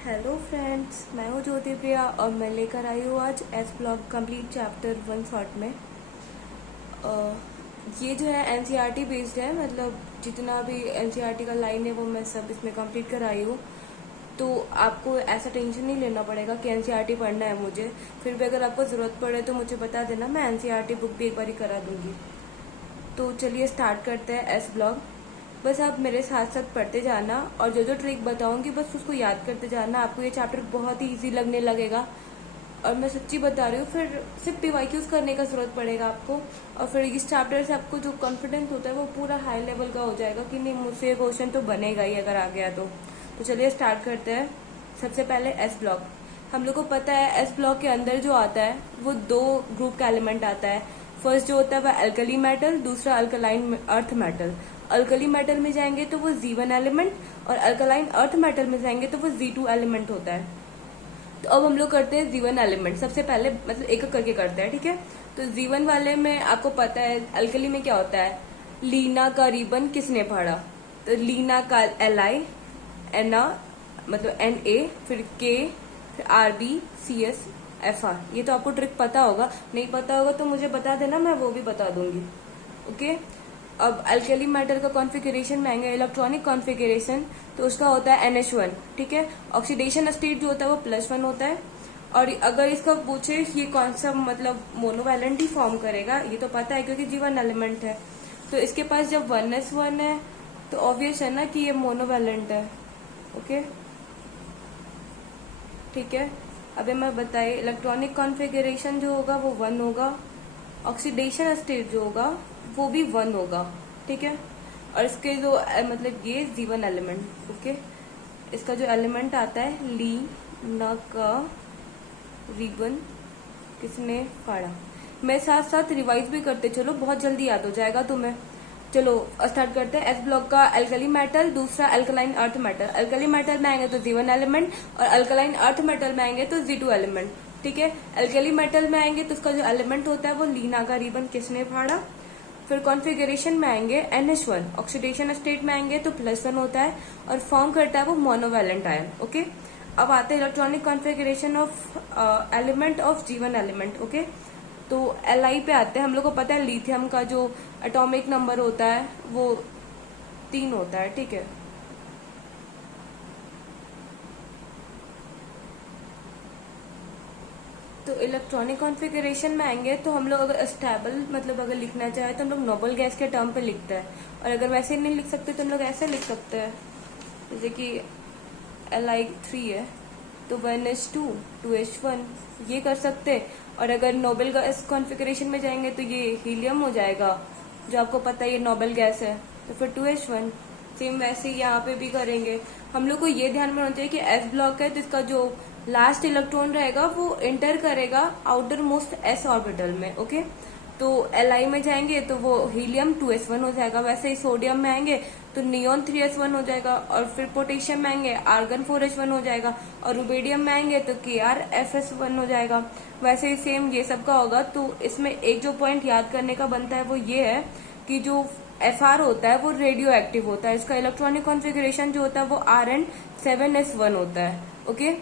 Hello friends, मैं हूँ ज्योति प्रिया और मैं लेकर आई हूँ आज S block complete chapter 1 short में। ये जो है एनसीईआरटी बेस्ड है, मतलब जितना भी एनसीईआरटी का लाइन है वो मैं सब इसमें कंप्लीट कर आई हूँ। तो आपको ऐसा टेंशन नहीं लेना पड़ेगा कि एनसीईआरटी पढ़ना है मुझे। फिर भी अगर आपको ज़रूरत पड़े तो मुझे बता देना, मैं एनसीईआरटी बुक भी एक बार करा दूंगी। तो चलिए स्टार्ट करते हैं एस ब्लॉक। बस आप मेरे साथ साथ पढ़ते जाना और जो जो ट्रिक बताऊंगी बस उसको याद करते जाना। आपको ये चैप्टर बहुत ही इजी लगने लगेगा और मैं सच्ची बता रही हूँ। फिर सिर्फ पीवाईक्यूज करने का जरूरत पड़ेगा आपको और फिर इस चैप्टर से आपको जो कॉन्फिडेंस होता है वो पूरा हाई लेवल का हो जाएगा कि नहीं, मुझसे ये क्वेश्चन तो बनेगा ही अगर आ गया तो चलिए स्टार्ट करते हैं। सबसे पहले एस ब्लॉक। हम लोग को पता है एस ब्लॉक के अंदर जो आता है वो दो ग्रुप का एलिमेंट आता है। फर्स्ट जो होता है वह अल्कली मेटल, दूसरा alkaline earth metal. Alkali metal में जाएंगे तो वो Z1 एलिमेंट और अल्कलाइन अर्थ मेटल में जाएंगे तो वो Z2 एलिमेंट होता है। तो अब हम लोग करते हैं Z1 एलिमेंट। सबसे पहले मतलब एक एक करके करते हैं, ठीक है। तो Z1 वाले में आपको पता है अल्कली में क्या होता है, लीना का रिबन किसने फाड़ा। तो लीना का Li, एना मतलब Na, फिर K, फिर RbCsFr। ये तो आपको ट्रिक पता होगा, नहीं पता होगा तो मुझे बता देना, मैं वो भी बता दूंगी। ओके। अब अल्कली मेटल का कॉन्फ़िगरेशन में आएंगे, इलेक्ट्रॉनिक कॉन्फ़िगरेशन। तो उसका होता है NH1, ठीक है। ऑक्सीडेशन स्टेट जो होता है वो +1 होता है। और अगर इसका पूछे ये कौन सा मतलब मोनोवैलेंट ही फॉर्म करेगा, ये तो पता है क्योंकि G1 एलिमेंट है। तो इसके पास जब 1s1 है तो ऑब्वियस है ना कि ये मोनोवैलेंट है। ओके, ठीक है। अभी मैं बताइए, इलेक्ट्रॉनिक कॉन्फ़िगरेशन जो होगा वो 1 होगा, ऑक्सीडेशन स्टेट जो होगा वो भी 1 होगा, ठीक है। और इसके जो मतलब ये Z1 एलिमेंट, ओके। इसका जो एलिमेंट आता है ली न का रिबन किसने फाड़ा। मैं साथ साथ रिवाइज भी करते चलो, बहुत जल्दी याद हो जाएगा तुम्हें। चलो स्टार्ट करते हैं। एस ब्लॉक का अल्कली मेटल, दूसरा alkaline earth metal. Alkali metal में आएंगे तो Z1 एलिमेंट और अल्कलाइन अर्थ मेटल में आएंगे तो Z2 एलिमेंट, ठीक है। अल्कली मेटल में आएंगे तो उसका जो एलिमेंट होता है वो लीना का रिबन किसने फाड़ा। फिर कॉन्फ़िगरेशन में आएंगे NH1, ऑक्सीडेशन स्टेट में आएंगे तो +1 होता है और फॉर्म करता है वो मोनोवैलेंट आयन, ओके। अब आते हैं electronic configuration of element of G1 element, okay. तो Li पे आते हैं। हम लोग को पता है लिथियम का जो एटॉमिक नंबर होता है वो 3 होता है, ठीक है। तो इलेक्ट्रॉनिक कॉन्फ़िगरेशन में आएंगे तो हम लोग अगर स्टेबल मतलब अगर लिखना चाहे तो हम लोग नोबल गैस के टर्म पे लिखते हैं, और अगर वैसे नहीं लिख सकते तो हम लोग ऐसे लिख सकते हैं, जैसे कि Li3 है तो 1h2 2h1 ये कर सकते हैं। और अगर नोबल गैस कॉन्फ़िगरेशन में जाएंगे तो ये हीलियम हो जाएगा, जो आपको पता है ये नोबल गैस है, तो फिर 2h1। सेम वैसे ही यहाँ पे भी करेंगे। हम लोग को ये ध्यान में होना चाहिए कि एस ब्लॉक है तो इसका जो लास्ट इलेक्ट्रॉन रहेगा वो इंटर करेगा आउटर मोस्ट एस ऑर्बिटल में, ओके। तो Li में जाएंगे तो वो हीलियम 2s1 हो जाएगा। वैसे ही सोडियम में आएंगे तो नियोन 3s1 हो जाएगा, और फिर पोटेशियम में आएंगे आर्गन 4h1 हो जाएगा, और रुबेडियम में आएंगे तो KrFs1 हो जाएगा। वैसे ही सेम ये सब का होगा। तो इसमें एक जो पॉइंट याद करने का बनता है वो ये है कि जो Fr होता है वो रेडियो एक्टिव होता है। इसका इलेक्ट्रॉनिक कॉन्फ़िगरेशन जो होता है वो Rn7s1 होता है, ओके।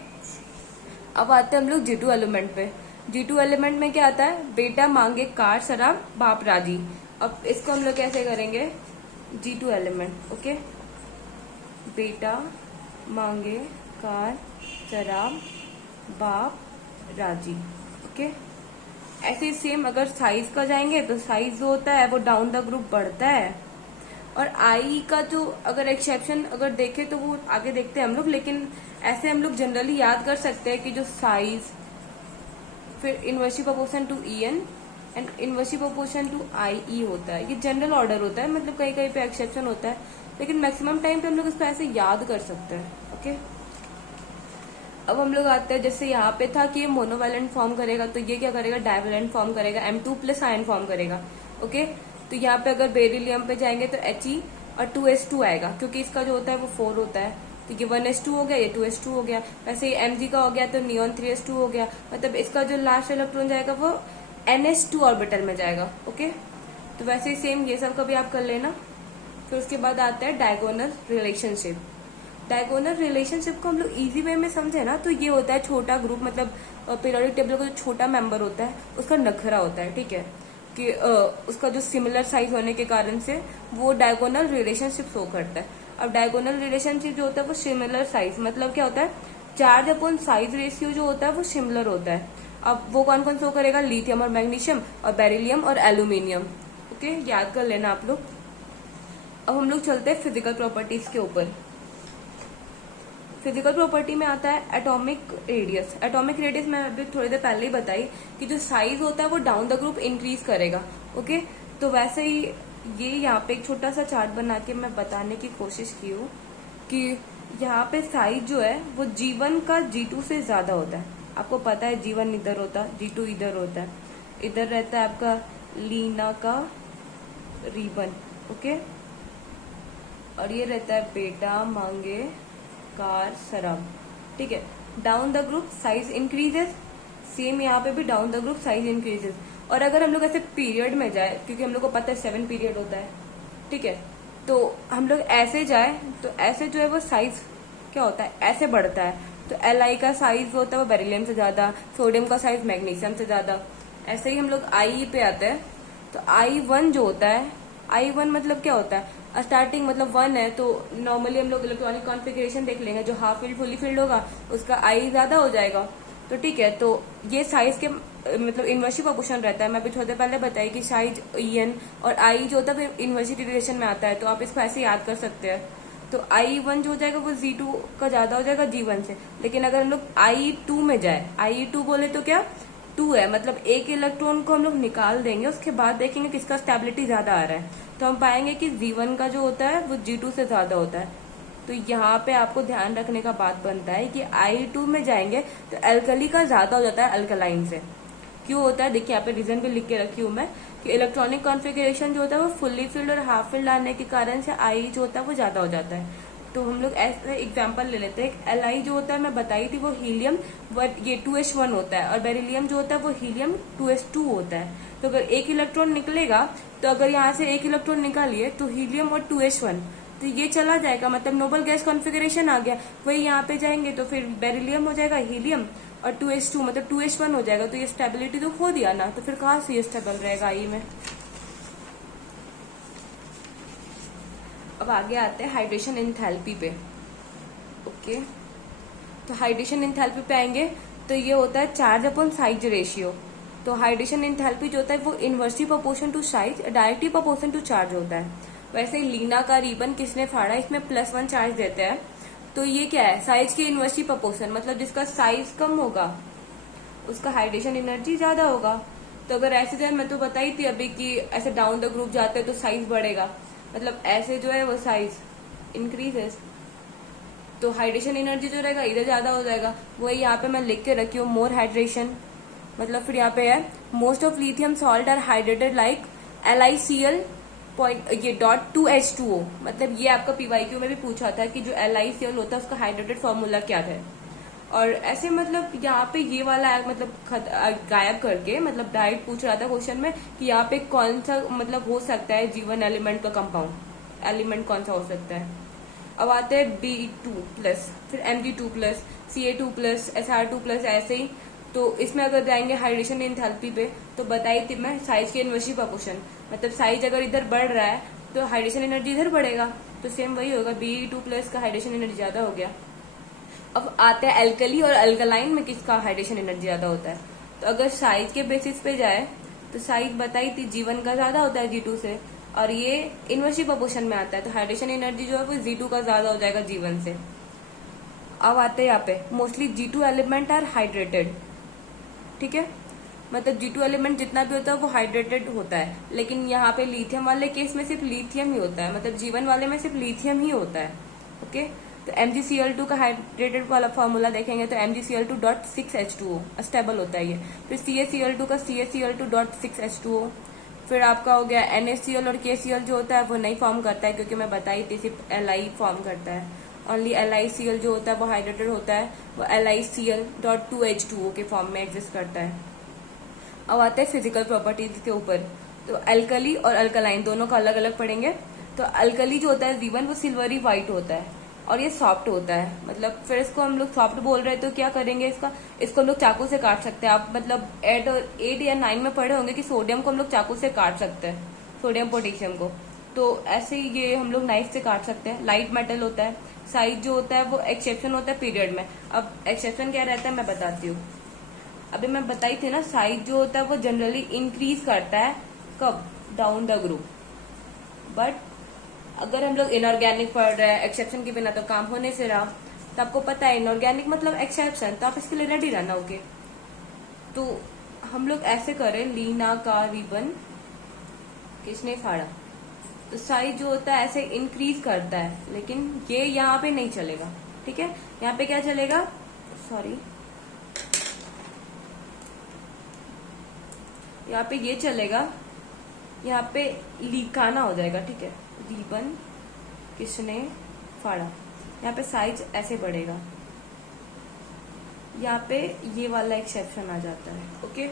अब आते हैं हम लोग G2 एलिमेंट पे। G2 एलिमेंट में क्या आता है, बेटा मांगे कार शराब बाप राजी। अब इसको हम लोग कैसे करेंगे, G2 एलिमेंट, ओके। बेटा मांगे कार शराब बाप राजी, ओके। ऐसे ही सेम अगर साइज का जाएंगे तो साइज जो होता है वो डाउन द ग्रुप बढ़ता है। और आई का जो अगर एक्सेप्शन अगर देखे तो वो आगे देखते हैं हम लोग, लेकिन ऐसे हम लोग जनरली याद कर सकते हैं कि जो साइज फिर inversely proportion to En and inversely proportion to IE होता है। ये जनरल ऑर्डर होता है, मतलब कहीं कहीं पे एक्सेप्शन होता है, लेकिन मैक्सिमम टाइम पे हम लोग इसको ऐसे याद कर सकते हैं, ओके। अब हम लोग आते हैं, जैसे यहाँ पे था कि ये मोनोवैलेंट फॉर्म करेगा तो ये क्या करेगा, डाइवैलेंट फॉर्म करेगा, M2+ आयन फॉर्म करेगा, ओके। तो यहाँ पे अगर बेरिलियम पे जाएंगे तो He और 2s2 आएगा, क्योंकि इसका जो होता है वो 4 होता है। तो ये 1s2 हो गया, ये 2s2 हो गया। वैसे ही Mg का हो गया तो नियोन 3s2 हो गया, मतलब इसका जो लास्ट इलेक्ट्रॉन जाएगा वो NS2 ऑर्बिटल में जाएगा, ओके। तो वैसे ही सेम ये सब का भी आप कर लेना। फिर उसके बाद आता है डायगोनल रिलेशनशिप। डायगोनल रिलेशनशिप को हम लोग इजी वे में समझे ना, तो ये होता है छोटा ग्रुप, मतलब पीरियोडिक टेबल का जो छोटा मेंबर होता है उसका नखरा होता है, ठीक है, कि उसका जो सिमिलर साइज होने के कारण से वो डायगोनल रिलेशनशिप शो करता है। अब डायगोनल रिलेशनशिप जो होता है वो सिमिलर साइज, मतलब क्या होता है, चार्ज अपॉन साइज रेशियो जो होता है वो सिमिलर होता है। अब वो कौन कौन शो करेगा, लिथियम और मैग्नीशियम और बेरिलियम और एल्यूमिनियम। ओके, याद कर लेना आप लोग। अब हम लोग चलते हैं फिजिकल प्रॉपर्टीज के ऊपर। फिजिकल प्रॉपर्टी में आता है एटॉमिक रेडियस। एटॉमिक रेडियस मैं अभी थोड़ी देर पहले ही बताई कि जो साइज होता है वो डाउन द ग्रुप इंक्रीज करेगा। ओके, तो वैसे ही ये यहाँ पे एक छोटा सा चार्ट बना के मैं बताने की कोशिश की हूँ कि यहाँ पे साइज जो है वो G1 का G2 से ज्यादा होता है। आपको पता है G1 इधर होता है, G2 इधर होता है, इधर रहता है आपका लीना का रिबन, ओके, और ये रहता है बेटा मांगे कार सरम, ठीक है। Down the group size increases, same यहाँ पे भी down the group size increases. और अगर हम लोग ऐसे पीरियड में जाए, क्योंकि हम लोग को पता है 7 पीरियड होता है, ठीक है, तो हम लोग ऐसे जाए तो ऐसे जो है वो साइज क्या होता है, ऐसे बढ़ता है। तो Li का साइज होता है वो बेरिलियम से ज्यादा, सोडियम का साइज मैग्नीशियम से ज्यादा। ऐसे ही हम लोग I पे आते हैं, तो I1 जो होता है, I1 मतलब क्या होता है, स्टार्टिंग मतलब 1 है, तो नॉर्मली हम लोग इलेक्ट्रॉनिक कॉन्फ़िगरेशन देख लेंगे, जो हाफ फील्ड फुली फील्ड होगा उसका I ज्यादा हो जाएगा, तो ठीक है। तो ये साइज के मतलब इन्वर्सिटी प्रोपोर्शन रहता है। मैं अभी थोड़ी देर पहले बताई कि साइज En और I जो होता है फिर इन्वर्सिटी रिलेशन में आता है, तो आप इसको ऐसे याद कर सकते हैं। तो I1 जो हो जाएगा वो G2 का ज्यादा हो जाएगा G1 से। लेकिन अगर हम लोग I2 में जाए, I2 बोले तो क्या, 2 है, मतलब एक इलेक्ट्रॉन को हम लोग निकाल देंगे, उसके बाद देखेंगे किसका स्टेबिलिटी ज्यादा आ रहा है, तो हम पाएंगे कि G1 का जो होता है वो G2 से ज्यादा होता है। तो यहाँ पे आपको ध्यान रखने का बात बनता है कि I2 में जाएंगे तो एल्कली का ज्यादा हो जाता है अल्कलाइन से। क्यों होता है, देखिए यहाँ पे रीजन भी लिख के रखी हूँ मैं, कि इलेक्ट्रॉनिक कॉन्फ़िगरेशन जो होता है वो फुल्ली फील्ड और हाफ फील्ड आने के कारण से I जो होता है वो ज्यादा हो जाता है। तो हम लोग ऐसे एग्जांपल ले लेते हैं। Li जो होता है मैं बताई थी वो हीलियम ये 2s1 होता है, और बेरिलियम जो होता है वो हीलियम 2s2 होता है। तो अगर एक इलेक्ट्रॉन निकलेगा, तो अगर यहाँ से एक इलेक्ट्रॉन निकालिए तो हीलियम और 2s1, तो ये चला जाएगा, मतलब नोबल गैस कॉन्फ़िगरेशन आ गया। वही यहाँ पे जाएंगे तो फिर बेरिलियम हो जाएगा हीलियम और 2s2 मतलब 2s1 हो जाएगा। तो ये स्टेबिलिटी तो खो दिया ना, तो फिर कहाँ से ये स्टेबल रहेगा I में। अब आगे आते हैं हाइड्रेशन एंथैल्पी पे। ओके, तो हाइड्रेशन एंथैल्पी पे आएंगे तो ये होता है चार्ज अपॉन साइज रेशियो। तो हाइड्रेशन एंथैल्पी जो होता है वो inversely proportion to size, directly proportion to charge होता है। वैसे ही लीना का रिबन किसने फाड़ा, इसमें +1 चार्ज देते हैं। तो ये क्या है, साइज की इनवर्सली प्रोपोर्शन, मतलब जिसका साइज कम होगा उसका हाइड्रेशन एनर्जी ज्यादा होगा। तो अगर ऐसे जाए, मैं तो बताई थी अभी कि ऐसे डाउन द ग्रुप जाते हैं तो साइज बढ़ेगा, मतलब ऐसे जो है वो साइज इंक्रीजेस, तो हाइड्रेशन एनर्जी जो रहेगा इधर ज्यादा हो जाएगा। वही यहाँ पे मैं लिख के रखी हूँ, मोर हाइड्रेशन, मतलब फिर यहाँ पे है most of lithium salt are hydrated like LiCl ये .2H2O, मतलब ये आपका PYQ में भी पूछा था कि जो LiCl होता है उसका हाइड्रेटेड फॉर्मूला क्या है। और ऐसे मतलब यहाँ पे ये वाला मतलब गायब करके, मतलब डायरेक्ट पूछ रहा था क्वेश्चन में कि यहाँ पे कौन सा मतलब हो सकता है G1 एलिमेंट का कंपाउंड, एलिमेंट कौन सा हो सकता है। अब आते हैं D2+, फिर Mg2+, Ca2+, Sr2+, ऐसे ही। तो इसमें अगर जाएंगे हाइड्रेशन एंथैल्पी पे, तो बताई थी मैं साइज के इनवर्सली प्रोपोर्शन, मतलब साइज अगर इधर बढ़ रहा है तो हाइड्रेशन एनर्जी इधर बढ़ेगा, तो सेम वही होगा, Be2+ का हाइड्रेशन एनर्जी ज्यादा हो गया। अब आते हैं एल्कली और अल्कलाइन में किसका हाइड्रेशन एनर्जी ज्यादा होता है। तो अगर साइज के बेसिस पे जाए तो साइज बताई थी G1 का ज्यादा होता है G2 से, और ये इनवर्सली प्रोपोर्शन में आता है, तो हाइड्रेशन एनर्जी जो है वो G2 का ज्यादा हो जाएगा G1 से। अब आते हैं यहाँ पे mostly G2 element are hydrated, ठीक है, मतलब G2 एलिमेंट जितना भी होता है वो हाइड्रेटेड होता है। लेकिन यहाँ पे लिथियम वाले केस में सिर्फ लिथियम ही होता है, मतलब G1 वाले में सिर्फ लिथियम ही होता है। ओके, तो MgCl2 का हाइड्रेटेड वाला फॉर्मूला देखेंगे तो MgCl2.6H2O स्टेबल होता है ये। फिर CaCl2 का CaCl2.6H2O, फिर आपका हो गया NaCl और KCl जो होता है वो नहीं फॉर्म करता है, क्योंकि मैं बताई थी सिर्फ Li फॉर्म करता है। ओनली LiCl जो होता है वो हाइड्रेटेड होता है, वो LiCl.2H2O के फॉर्म में एग्जिस्ट करता है। अब आते हैं फिजिकल प्रॉपर्टीज के ऊपर। तो अल्कली और अल्कलाइन दोनों का अलग अलग पढ़ेंगे। तो अल्कली जो होता है G1 वो सिल्वरी व्हाइट होता है, और ये सॉफ्ट होता है। मतलब फिर इसको हम लोग सॉफ्ट बोल रहे हैं तो क्या करेंगे, इसको हम लोग चाकू से काट सकते हैं। आप मतलब 8 या 9 में पढ़े होंगे कि सोडियम को हम लोग चाकू से काट सकते हैं, सोडियम पोटेशियम को। तो ऐसे ही ये हम लोग नाइफ से काट सकते हैं। लाइट मेटल होता है। साइज जो होता है वो एक्सेप्शन होता है पीरियड में। अब एक्सेप्शन क्या रहता है मैं बताती हूँ। अभी मैं बताई थी ना, साइज जो होता है वो जनरली इंक्रीज करता है कब, डाउन द ग्रुप। बट अगर हम लोग इनऑर्गेनिक पढ़ रहे हैं, एक्सेप्शन के बिना तो काम होने से रहा, तो आपको पता है इनऑर्गेनिक मतलब एक्सेप्शन, तो आप इसके लिए रेडी रहना। ओके, तो हम लोग ऐसे करें, लीना का रिबन किसने फाड़ा। तो साइज जो होता है ऐसे इंक्रीज करता है, लेकिन ये यहाँ पे नहीं चलेगा। ठीक है, यहाँ पे क्या चलेगा, सॉरी, यहाँ पे ये चलेगा, यहाँ पे लिखाना हो जाएगा। ठीक है, रिबन किसने फाड़ा, यहाँ पे साइज ऐसे बढ़ेगा, यहाँ पे ये वाला एक्सेप्शन आ जाता है। ओके,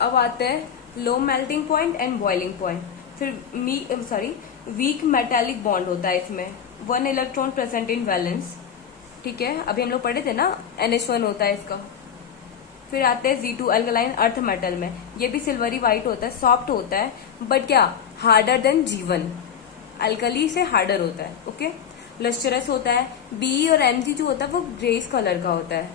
अब आते हैं low melting point and boiling point. फिर वीक मेटालिक बॉन्ड होता है इसमें, 1 इलेक्ट्रॉन प्रेजेंट इन वैलेंस। ठीक है, अभी हम लोग पढ़े थे ना, NH1 होता है इसका। फिर आते हैं Z2 अल्कलाइन अर्थ मेटल में, ये भी सिल्वरी व्हाइट होता है, सॉफ्ट होता है, बट क्या, हार्डर देन G1, अल्कली से हार्डर होता है। ओके, लस्टरस होता है। Be और Mg जो होता है वो ग्रेस कलर का होता है।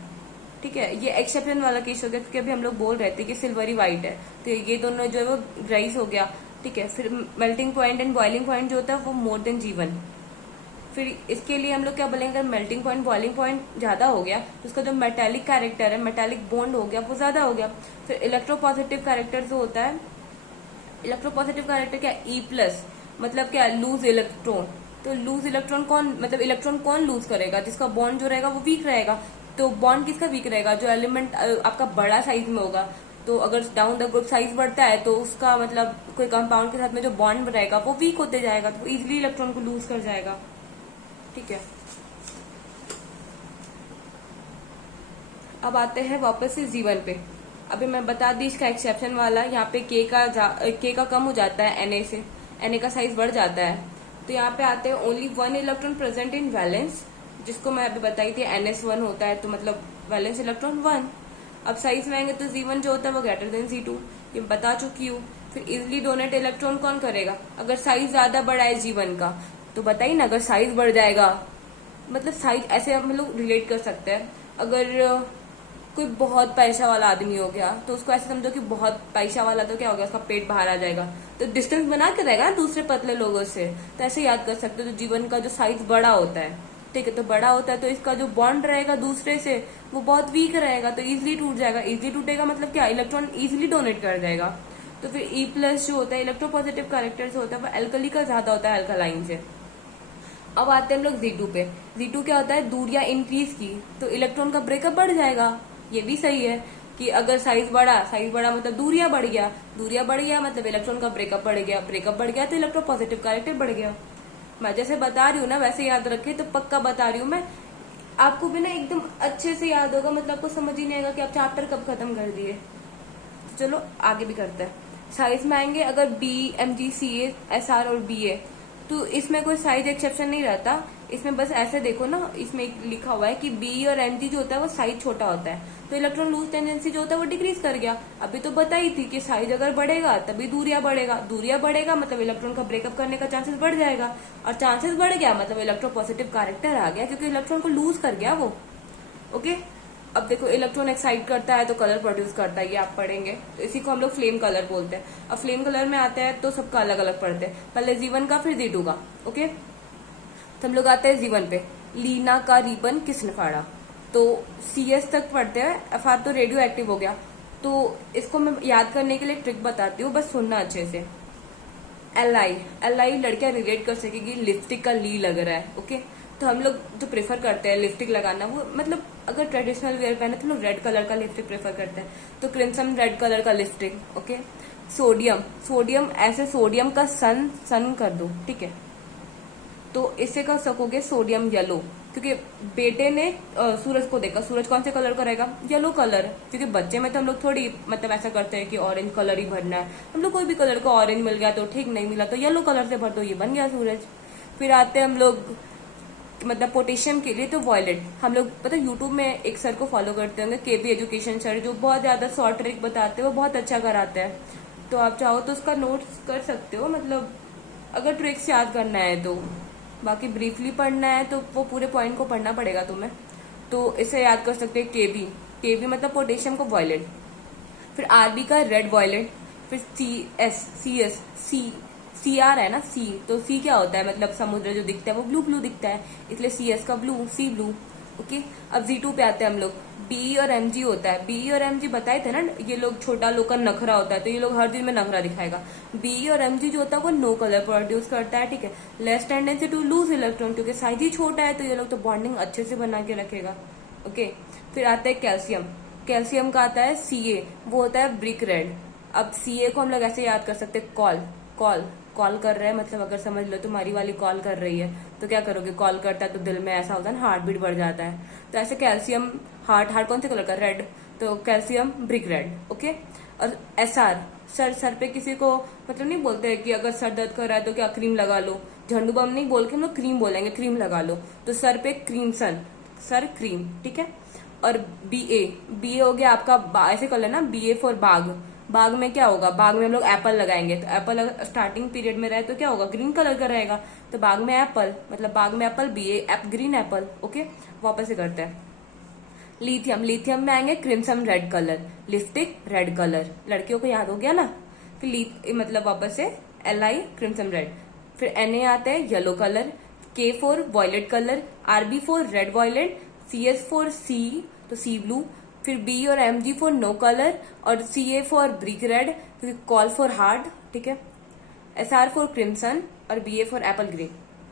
ठीक है, ये एक्सेप्शन वाला केस हो गया, क्योंकि अभी हम लोग बोल रहे थे कि सिल्वरी व्हाइट है, तो ये दोनों जो है वो ग्रेस हो गया। ठीक है, फिर melting point and boiling point जो होता है वो मोर देन G1। फिर इसके लिए हम लोग क्या बोलेंगे, अगर मेल्टिंग पॉइंट बॉइलिंग पॉइंट ज्यादा हो गया तो उसका जो मेटालिक कैरेक्टर है, मेटालिक बॉन्ड हो गया, वो ज्यादा हो गया। फिर इलेक्ट्रोपॉजिटिव कैरेक्टर जो होता है, इलेक्ट्रोपॉजिटिव कैरेक्टर क्या, E+, मतलब क्या, लूज इलेक्ट्रॉन। तो लूज इलेक्ट्रॉन कौन, मतलब इलेक्ट्रॉन कौन लूज करेगा, जिसका बॉन्ड जो रहेगा वो वीक रहेगा। तो बॉन्ड किसका वीक रहेगा, जो एलिमेंट आपका बड़ा साइज में होगा। तो अगर डाउन द ग्रुप साइज बढ़ता है तो उसका मतलब कोई कंपाउंड के साथ में जो बॉन्ड रहेगा वो वीक होते जाएगा, तो इजिली इलेक्ट्रॉन को लूज कर जाएगा। ठीक है, अब आते हैं वापस से G1 पे। अभी मैं बता दी इसका एक्सेप्शन वाला, यहाँ पे K का कम हो जाता है Na से, Na का साइज बढ़ जाता है। तो यहाँ पे आते हैं only 1 electron present in valence, जिसको मैं अभी बताई थी NS1 होता है, तो मतलब वैलेंस इलेक्ट्रॉन 1। अब साइज में आएंगे तो G1 जो होता है वो ग्रेटर देन G2, ये बता चुकी हूँ। फिर इजिली डोनेट इलेक्ट्रॉन कौन करेगा, अगर साइज ज्यादा बढ़ा है G1 का, तो बताइए ना, अगर साइज बढ़ जाएगा, मतलब साइज ऐसे हम लोग रिलेट कर सकते हैं। अगर कोई बहुत पैसा वाला आदमी हो गया तो उसको ऐसे समझो कि बहुत पैसा वाला, तो क्या हो गया, उसका पेट बाहर आ जाएगा, तो डिस्टेंस बना के रहेगा ना दूसरे पतले लोगों से। तो ऐसे याद कर सकते हो, तो जीवन का जो साइज बड़ा होता है, ठीक है, तो बड़ा होता है तो इसका जो बॉन्ड रहेगा दूसरे से वो बहुत वीक रहेगा, तो इजिली टूट जाएगा। इजिली टूटेगा मतलब क्या, इलेक्ट्रॉन इजिली डोनेट कर जाएगा। तो फिर E+ जो होता है, इलेक्ट्रोपॉजिटिव कैरेक्टर जो होता है, वो एल्कली का ज्यादा होता है अल्कालाइन से। अब आते हैं हम लोग Z2 पे। Z2 क्या होता है, दूरियां इंक्रीज की तो इलेक्ट्रॉन का ब्रेकअप बढ़ जाएगा। ये भी सही है कि अगर साइज बढ़ा मतलब दूरियां बढ़ गया मतलब इलेक्ट्रॉन का ब्रेकअप बढ़ गया तो इलेक्ट्रोपॉजिटिव कैरेक्टर बढ़ गया। मैं जैसे बता रही हूँ ना वैसे याद रखे, तो पक्का बता रही हूँ मैं, आपको भी ना एकदम अच्छे से याद होगा, मतलब आपको समझ ही नहीं आएगा कि आप चैप्टर कब खत्म कर दिए। चलो आगे भी करते हैं। साइज में आएंगे, अगर B, Mg, Ca, Sr और Ba, तो इसमें कोई साइज एक्सेप्शन नहीं रहता। इसमें बस ऐसे देखो ना, इसमें लिखा हुआ है कि B और Mg जो होता है वो साइज छोटा होता है, तो इलेक्ट्रॉन लूज टेंडेंसी जो होता है वो डिक्रीज कर गया। अभी तो बताई थी कि साइज अगर बढ़ेगा तभी दूरियां बढ़ेगा मतलब इलेक्ट्रॉन का ब्रेकअप करने का चांसेस बढ़ जाएगा, और चांसेस बढ़ गया मतलब इलेक्ट्रोपॉजिटिव कैरेक्टर आ गया, क्योंकि इलेक्ट्रॉन को लूज कर गया वो। ओके, अब देखो इलेक्ट्रॉन एक्साइट करता है तो कलर प्रोड्यूस करता है, ये आप पढ़ेंगे, तो इसी को हम लोग फ्लेम कलर बोलते हैं। अब फ्लेम कलर में आता है तो सबका अलग अलग पढ़ते हैं, पहले G1 का फिर Z2 का। ओके, तो हम लोग आते हैं G1 पे। लीना का रिबन किसने फाड़ा, तो CS तक पढ़ते हैं। FR तो रेडियो एक्टिव हो गया, तो इसको मैं याद करने के लिए ट्रिक बताती हूँ, बस सुनना अच्छे से। LI लड़कियां रिलेट कर सकेगी, लिपस्टिक का ली लग रहा है। ओके, तो हम लोग जो प्रेफर करते हैं लिपस्टिक लगाना, वो मतलब अगर ट्रेडिशनल वेयर पहने तो लोग रेड कलर का लिपस्टिक प्रेफर करते हैं, तो क्रिम्सन रेड कलर का लिपस्टिक। ओके, सोडियम ऐसे सोडियम का सन कर दो, ठीक है, तो इससे कर सकोगे सोडियम येलो, क्योंकि बेटे ने सूरज को देखा, सूरज कौन से कलर का रहेगा, येलो कलर, क्योंकि बच्चे में तो हम लोग थोड़ी मतलब ऐसा करते हैं कि ऑरेंज कलर ही भरना है, हम लोग कोई भी कलर का, ऑरेंज मिल गया तो ठीक, नहीं मिला तो येलो कलर से भर दो, ये बन गया सूरज। फिर आते हैं हम लोग मतलब पोटेशियम के लिए तो वॉयलेट। हम लोग पता यूट्यूब में एक सर को फॉलो करते होंगे, केबी एजुकेशन सर, जो बहुत ज्यादा शॉर्ट ट्रिक बताते हैं, वो बहुत अच्छा कराते हैं। तो आप चाहो तो उसका नोट्स कर सकते हो, मतलब अगर ट्रिक्स याद करना है तो। बाकी ब्रीफली पढ़ना है तो वो पूरे पॉइंट को पढ़ना पड़ेगा तुम्हें। तो इसे याद कर सकते हैं, केबी। केबी मतलब पोटेशियम को वॉयलेट। फिर आरबी का रेड वॉयलेट। फिर सी आर है ना, सी, तो सी क्या होता है, मतलब समुद्र जो दिखता है वो ब्लू ब्लू दिखता है, इसलिए सी एस का ब्लू, सी ब्लू। ओके, अब जी2 पे आते हैं हम लोग। बी और एम जी होता है। बी और एम जी बताए थे ना, ये लोग छोटा लोग का नखरा होता है, तो ये लोग हर दिन में नखरा दिखाएगा। बी और एम जी जो होता है वो नो कलर प्रोड्यूस करता है, ठीक है। Less tendency to lose electron, क्योंकि साइज ही छोटा है तो ये लोग तो बॉन्डिंग अच्छे से बना के रखेगा। ओके, फिर आता है कैल्शियम। कैल्शियम का आता है सी ए, वो होता है ब्रिक रेड। अब सी ए को हम लोग ऐसे याद कर सकते हैं, कॉल। कॉल कॉल कर रहा है, मतलब अगर समझ लो तुम्हारी वाली कॉल कर रही है तो क्या करोगे, कॉल करता है तो दिल में ऐसा होता है ना, हार्ट बीट बढ़ जाता है। तो ऐसे कैल्शियम, हार्ट कौन से कलर का, रेड, तो कैल्शियम ब्रिक रेड। ओके, और एस आर, सर पे किसी को मतलब नहीं बोलते हैं कि अगर सर दर्द कर रहा है तो क्या क्रीम लगा लो, झंडू बम नहीं बोल के हम लोग क्रीम बोलेंगे, क्रीम लगा लो। तो सर पे क्रीम सन, सर क्रीम, ठीक है। और बी ए हो गया आपका, ऐसे कर लेना, बी ए फॉर बाग। बाग में क्या होगा, बाग में हम लोग एप्पल लगाएंगे, तो एप्पल अगर स्टार्टिंग पीरियड में रहे तो क्या होगा, ग्रीन कलर का रहेगा। तो बाग में एप्पल, मतलब बाग में एप्पल, बी ए ग्रीन एप्पल। ओके, वापस से करते हैं। लिथियम, लिथियम में आएंगे crimson red colour, lipstick red colour, लड़कियों को याद हो गया ना। फिर मतलब वापस से LI क्रिम्सन रेड। फिर Na आते हैं yellow colour, K for violet colour, RB for red violet, CS for sea, तो सी ब्लू। फिर B और MG फॉर नो कलर, और CA फॉर ब्रिक रेड, फिर कॉल फॉर हार्ड, ठीक है। SR फॉर क्रिम्सन, और BA फॉर एप्पल ग्रीन,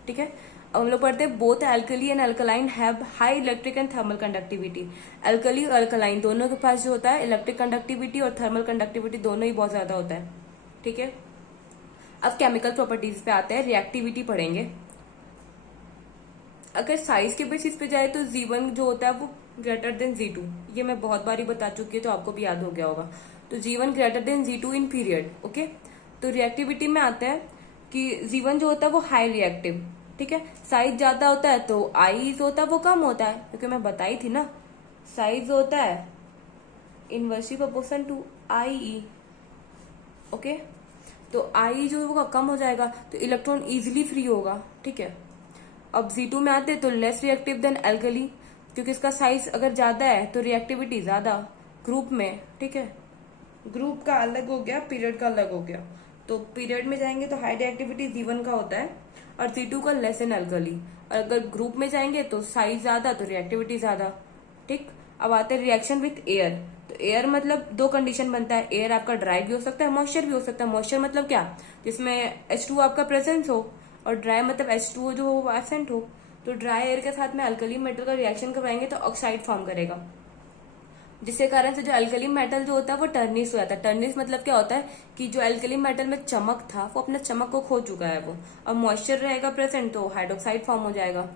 ठीक है। अब हम लोग पढ़ते हैं both alkali and alkaline have high electric and thermal conductivity. Alkali और अल्कलाइन दोनों के पास जो होता है इलेक्ट्रिक कंडक्टिविटी और थर्मल कंडक्टिविटी दोनों ही बहुत ज्यादा होता है, ठीक है। अब केमिकल प्रॉपर्टीज पे आते हैं, रिएक्टिविटी पढ़ेंगे। अगर साइज के बेसिस पे जाए तो G1 जो होता है वो ग्रेटर देन G2, ये मैं बहुत बारी बता चुकी हूँ तो आपको भी याद हो गया होगा। तो G1 greater than G2 in period. Okay, तो रिएक्टिविटी में आता है कि G1 जो होता है वो हाई रिएक्टिव, ठीक है। साइज ज्यादा होता है तो आई जो होता है वो कम होता है, क्योंकि मैं बताई थी ना, साइज होता है inversely proportion to I. Okay, तो आई जो होगा कम हो जाएगा तो इलेक्ट्रॉन इजिली फ्री होगा, ठीक है। अब G2 में आते तो लेस रिएक्टिव देन एल्कली, क्योंकि इसका साइज अगर ज्यादा है तो रिएक्टिविटी ज्यादा ग्रुप में, ठीक है। ग्रुप का अलग हो गया, पीरियड का अलग हो गया। तो पीरियड में जाएंगे तो हाई रिएक्टिविटी G1 का होता है और G2 का लेस इन एल्कली। और अगर ग्रुप में जाएंगे तो साइज ज्यादा तो रिएक्टिविटी ज्यादा, ठीक। अब आते हैं रिएक्शन विथ एयर। तो एयर मतलब दो कंडीशन बनता है, एयर आपका ड्राई भी हो सकता है, मॉइस्चर भी हो सकता है। मॉइस्चर मतलब क्या, जिसमें H2 आपका प्रेजेंस हो, और ड्राई मतलब H2O जो हो एब्सेंट हो। तो ड्राई एयर के साथ में अल्कली मेटल का रिएक्शन करवाएंगे तो ऑक्साइड फॉर्म करेगा, जिसके कारण से जो अल्कली मेटल जो होता है वो टर्निश हो जाता है। टर्निश मतलब क्या होता है कि जो अल्कली मेटल में चमक था वो अपने चमक को खो चुका है वो, और मॉइस्चर रहेगा प्रेजेंट तो हाइड्रोक्साइड फॉर्म हो जाएगा।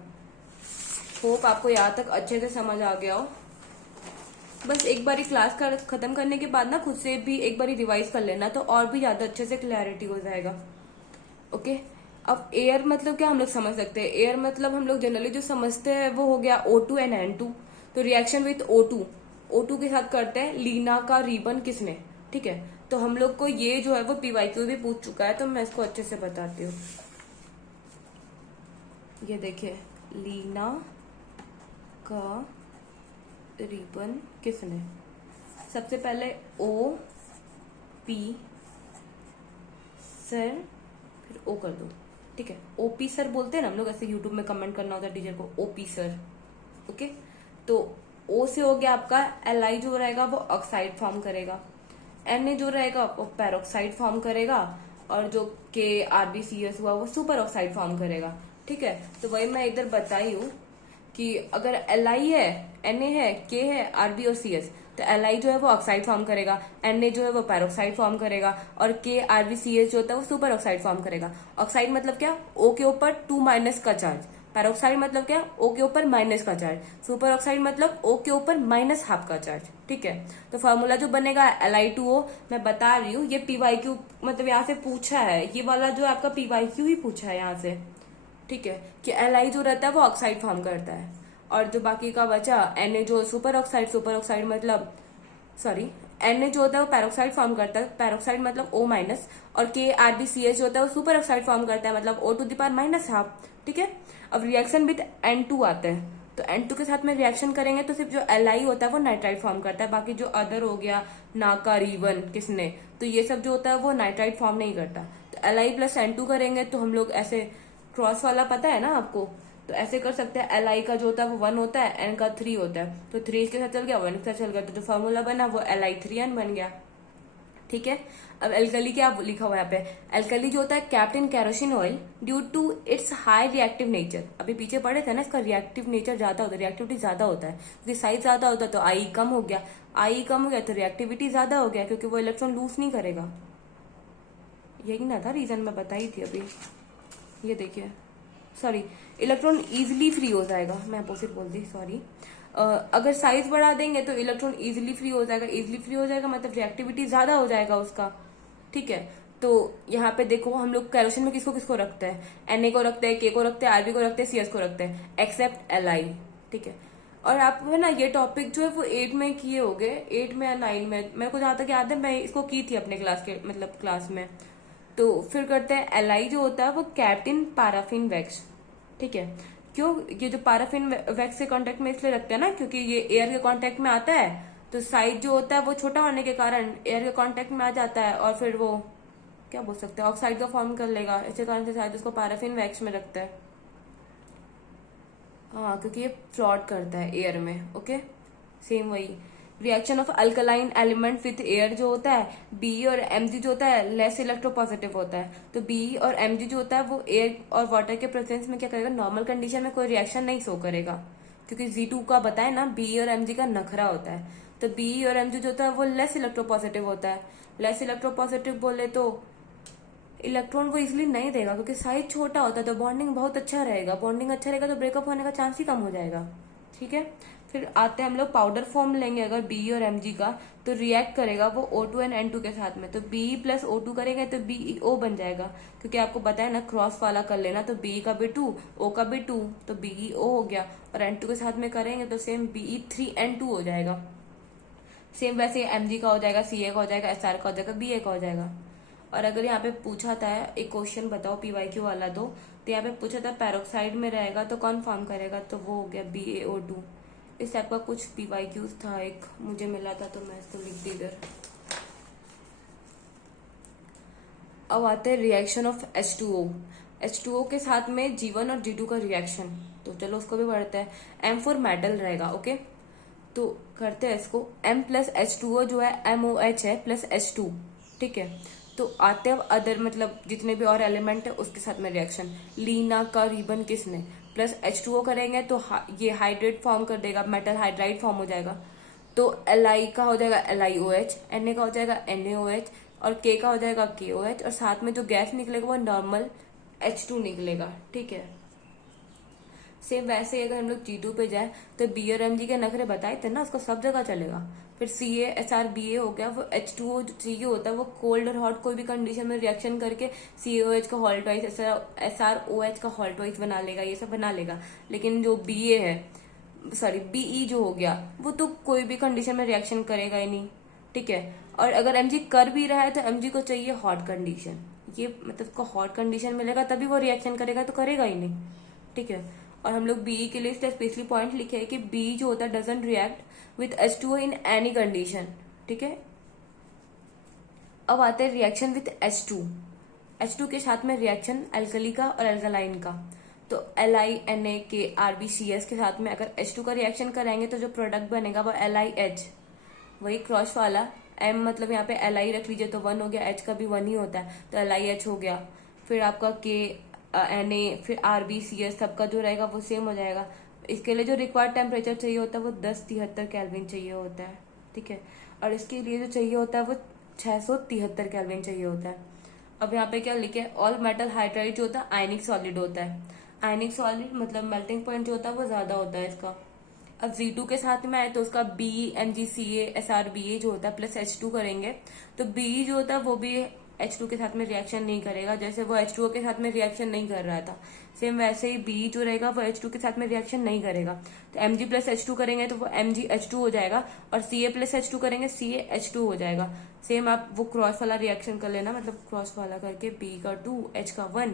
होप आपको यहाँ तक अच्छे से समझ आ गया हो। बस एक बारी क्लास खत्म करने के बाद ना खुद से भी एक बारी रिवाइज कर लेना, तो और भी ज्यादा अच्छे से क्लैरिटी हो जाएगा। ओके, अब एयर मतलब क्या हम लोग समझ सकते हैं। एयर मतलब हम लोग जनरली जो समझते हैं वो हो गया O2 एंड N2। तो रिएक्शन विथ O2 के साथ करते हैं लीना का रिबन किसने, ठीक है। तो हम लोग को ये जो है वो PYQ भी पूछ चुका है, तो मैं इसको अच्छे से बताती हूँ। ये देखिए, लीना का रिबन किसने, सबसे पहले OP सर, फिर O कर दो, ठीक है। OP सर बोलते हैं ना हम लोग, ऐसे यूट्यूब में कमेंट करना होता है टीचर को, OP सर। ओके, तो O से हो गया आपका Li जो रहेगा वो ऑक्साइड फॉर्म करेगा, Na जो रहेगा वो पेरोक्साइड फॉर्म करेगा, और जो KRbCS हुआ वो सुपर ऑक्साइड फॉर्म करेगा, ठीक है। तो वही मैं इधर बताई हूँ कि अगर Li है, Na है, K है, Rb और CS, तो Li जो है वो ऑक्साइड फॉर्म करेगा, Na जो है वो पेरोक्साइड फॉर्म करेगा, और KRbCS जो होता है वो सुपर ऑक्साइड फॉर्म करेगा। ऑक्साइड मतलब क्या, O के ऊपर 2- का चार्ज। पेरोक्साइड मतलब क्या, O के ऊपर माइनस का चार्ज। सुपर ऑक्साइड मतलब O के ऊपर -½ का चार्ज, ठीक है। तो फॉर्मूला जो बनेगा Li2O, मैं बता रही हूँ ये PYQ मतलब यहाँ से पूछा है, ये वाला जो आपका PYQ ही पूछा है यहाँ से, ठीक है, कि Li जो रहता है वो ऑक्साइड फॉर्म करता है, और जो बाकी का बचा Na जो सुपर ऑक्साइड मतलब सॉरी Na जो होता है वो पैरोक्साइड फॉर्म करता है, पैरोक्साइड मतलब O माइनस, और KRbCH जो होता है वो सुपर ऑक्साइड फॉर्म करता है, मतलब O⁻⁻²। ठीक है, अब रिएक्शन विद N2 आता है, तो N2 के साथ में रिएक्शन करेंगे तो सिर्फ जो Li होता है वो नाइट्राइड फॉर्म करता है, बाकी जो अदर हो गया नाका, रीवन, किसने, तो ये सब जो होता है वो नाइट्राइड फॉर्म नहीं करता। तो Li प्लस N2 करेंगे तो हम लोग ऐसे क्रॉस वाला पता है ना आपको, तो ऐसे कर सकते हैं। Li का जो होता है वो 1 होता है, N का 3 होता है, तो 3 इसके साथ चल गया, 1 इसके साथ चल गया, तो जो फॉर्मूला बना वो Li3N बन गया। ठीक है, अब एल्कली क्या लिखा हुआ है यहाँ पे, एल्कली जो होता है kept in kerosene oil due to its high reactive nature. अभी पीछे पढ़े थे ना, इसका रिएक्टिव नेचर ज्यादा होता है, रिएक्टिविटी ज्यादा होता है, क्योंकि साइज ज्यादा होता है तो आई कम हो गया, आई कम हो गया तो रिएक्टिविटी ज्यादा हो गया, क्योंकि वो इलेक्ट्रॉन लूज नहीं करेगा। यही ना था रीजन, मैं बताई थी अभी, ये देखिए, सॉरी, इलेक्ट्रॉन इजिली फ्री हो जाएगा, मैं अपोजिट बोल दी, सॉरी। अगर साइज बढ़ा देंगे तो इलेक्ट्रॉन इजिली फ्री हो जाएगा, इजिली फ्री हो जाएगा मतलब रिएक्टिविटी ज्यादा हो जाएगा उसका। ठीक है, तो यहाँ पे देखो हम लोग कैरोसिन में किसको किसको रखते हैं, Na को रखते हैं, K को रखते हैं, Rb को रखते हैं, CS को रखते हैं, एक्सेप्ट Li। ठीक है, और आप है ना ये टॉपिक जो है वो 8 में किए हो गए, 8 में या 9 में, मेरे को जहां तक याद है मैं इसको की थी अपने क्लास के मतलब क्लास में। तो फिर करते हैं Li जो होता है वो कैप्ट इन पैराफिन वैक्स। ठीक है, क्यों, ये जो पैराफिन वैक्स के कांटेक्ट में इसलिए रखते हैं ना, क्योंकि ये एयर के कांटेक्ट में आता है, तो साइज जो होता है वो छोटा होने के कारण एयर के कांटेक्ट में आ जाता है, और फिर वो क्या बोल सकते हैं ऑक्साइड का फॉर्म कर लेगा, इसी कारण से शायद उसको पैराफिन वैक्स में रखता है। हाँ, क्योंकि ये फ्लॉट करता है एयर में। ओके, सेम वही reaction of alkaline element with air जो होता है, बी और Mg जो होता है लेस इलेक्ट्रोपॉजिटिव होता है, तो बी और Mg जो होता है वो एयर और वाटर के प्रेजेंस में क्या करेगा, नॉर्मल कंडीशन में कोई रिएक्शन नहीं शो करेगा, क्योंकि Z2 का बताए ना बी और Mg का नखरा होता है, तो बी और Mg जो होता है वो लेस इलेक्ट्रोपॉजिटिव होता है। लेस इलेक्ट्रोपॉजिटिव बोले तो इलेक्ट्रॉन को इजिली नहीं देगा, क्योंकि साइज छोटा होता है, तो बॉन्डिंग बहुत अच्छा रहेगा, बॉन्डिंग अच्छा रहेगा तो ब्रेकअप होने का चांस ही कम हो जाएगा। ठीक है, फिर आते हैं हम लोग पाउडर फॉर्म लेंगे अगर बी और Mg का, तो रिएक्ट करेगा वो O2 एंड N2 के साथ में, तो Be प्लस O2 करेंगे तो BeO बन जाएगा, क्योंकि आपको बताया ना क्रॉस वाला कर लेना, तो Be का भी 2, O का भी 2, तो BeO हो गया, और N2 के साथ में करेंगे तो सेम Be3N2 हो जाएगा। सेम वैसे Mg का हो जाएगा, Ca का हो जाएगा, Sr का हो जाएगा, Ba का हो जाएगा। और अगर यहाँ पे पूछा था एक क्वेश्चन बताओ PYQ वाला दो, तो यहाँ पे पूछा था पैरोक्साइड में रहेगा तो कौन फॉर्म करेगा, तो वो हो गया BaO2। इस टाइप का कुछ PYQs था, एक मुझे मिला था तो मैं इसको लिख दी इधर। अब आते हैं रिएक्शन ऑफ H2O। H2O के साथ में G1 और G2 का रिएक्शन, तो चलो उसको भी पढ़ते हैं। M फॉर मेटल रहेगा। ओके, तो करते हैं इसको। M प्लस H2O जो है MOH है प्लस H2। ठीक है, तो आते हैं अदर मतलब जितने भी और एलिमेंट है उसके साथ में रिएक्शन। लीना का रिबन किसने प्लस H2O करेंगे तो ये हाइड्रेट फॉर्म कर देगा, मेटल हाइड्राइड फॉर्म हो जाएगा, तो Li का हो जाएगा LiOH, Na का हो जाएगा NaOH, और K का हो जाएगा KOH, और साथ में जो गैस निकलेगा वो नॉर्मल H2 निकलेगा। ठीक है, सेम वैसे ही अगर हम लोग G2 पे जाए तो B और Mg के नखरे बताए थे ना, उसको सब जगह चलेगा। फिर CaSrBa हो गया, वो H2O जो चाहिए होता है वो कोल्ड और हॉट कोई भी कंडीशन में रिएक्शन करके CaOH का हॉल्ट वाइज, SrOH का हॉल्ट वाइज बना लेगा, ये सब बना लेगा। लेकिन जो Ba है, सॉरी Be जो हो गया, वो तो कोई भी कंडीशन में रिएक्शन करेगा ही नहीं। ठीक है, और अगर Mg कर भी रहा है तो Mg को चाहिए हॉट कंडीशन, ये मतलब उसको हॉट कंडीशन मिलेगा तभी वो रिएक्शन करेगा, तो करेगा ही नहीं। ठीक है, और हम लोग Be के लिए स्पेशली पॉइंट लिखे है कि Be जो होता है doesn't react with H2O in any condition. ठीक है, अब आते हैं रिएक्शन विथ H2। H2 के साथ में रिएक्शन अल्कली का और अल्कलाइन का, तो Li Na K Rb CS के साथ में अगर H2 का रिएक्शन कराएंगे तो जो प्रोडक्ट बनेगा वो LiH, वही क्रॉस वाला M, मतलब यहाँ पे Li रख लीजिए तो 1 हो गया, H का भी 1 ही होता है तो LiH हो गया। फिर आपका K Na फिर RbCS सबका जो रहेगा वो सेम हो जाएगा। इसके लिए जो रिक्वायर्ड टेम्परेचर चाहिए होता है वो 1073 केल्विन चाहिए होता है। ठीक है, और इसके लिए जो चाहिए होता है वो 673 केल्विन चाहिए होता है। अब यहाँ पे क्या लिखे, ऑल मेटल हाइड्राइड जो होता है आयनिक सॉलिड होता है। आयनिक सॉलिड मतलब मेल्टिंग पॉइंट जो होता है वो ज्यादा होता है इसका। अब Z2 के साथ में आए तो उसका B MgCa SrBa जो होता है प्लस H2 करेंगे, तो B जो होता है वो भी H2 के साथ में रिएक्शन नहीं करेगा, जैसे वो H2O के साथ में रिएक्शन नहीं कर रहा था, सेम वैसे ही B जो रहेगा वो H2 के साथ में रिएक्शन नहीं करेगा। तो Mg प्लस H2 करेंगे तो वो MgH2 हो जाएगा, और Ca प्लस H2 करेंगे CaH2 हो जाएगा। सेम आप वो क्रॉस वाला रिएक्शन कर लेना, मतलब क्रॉस वाला करके B का 2 H का 1,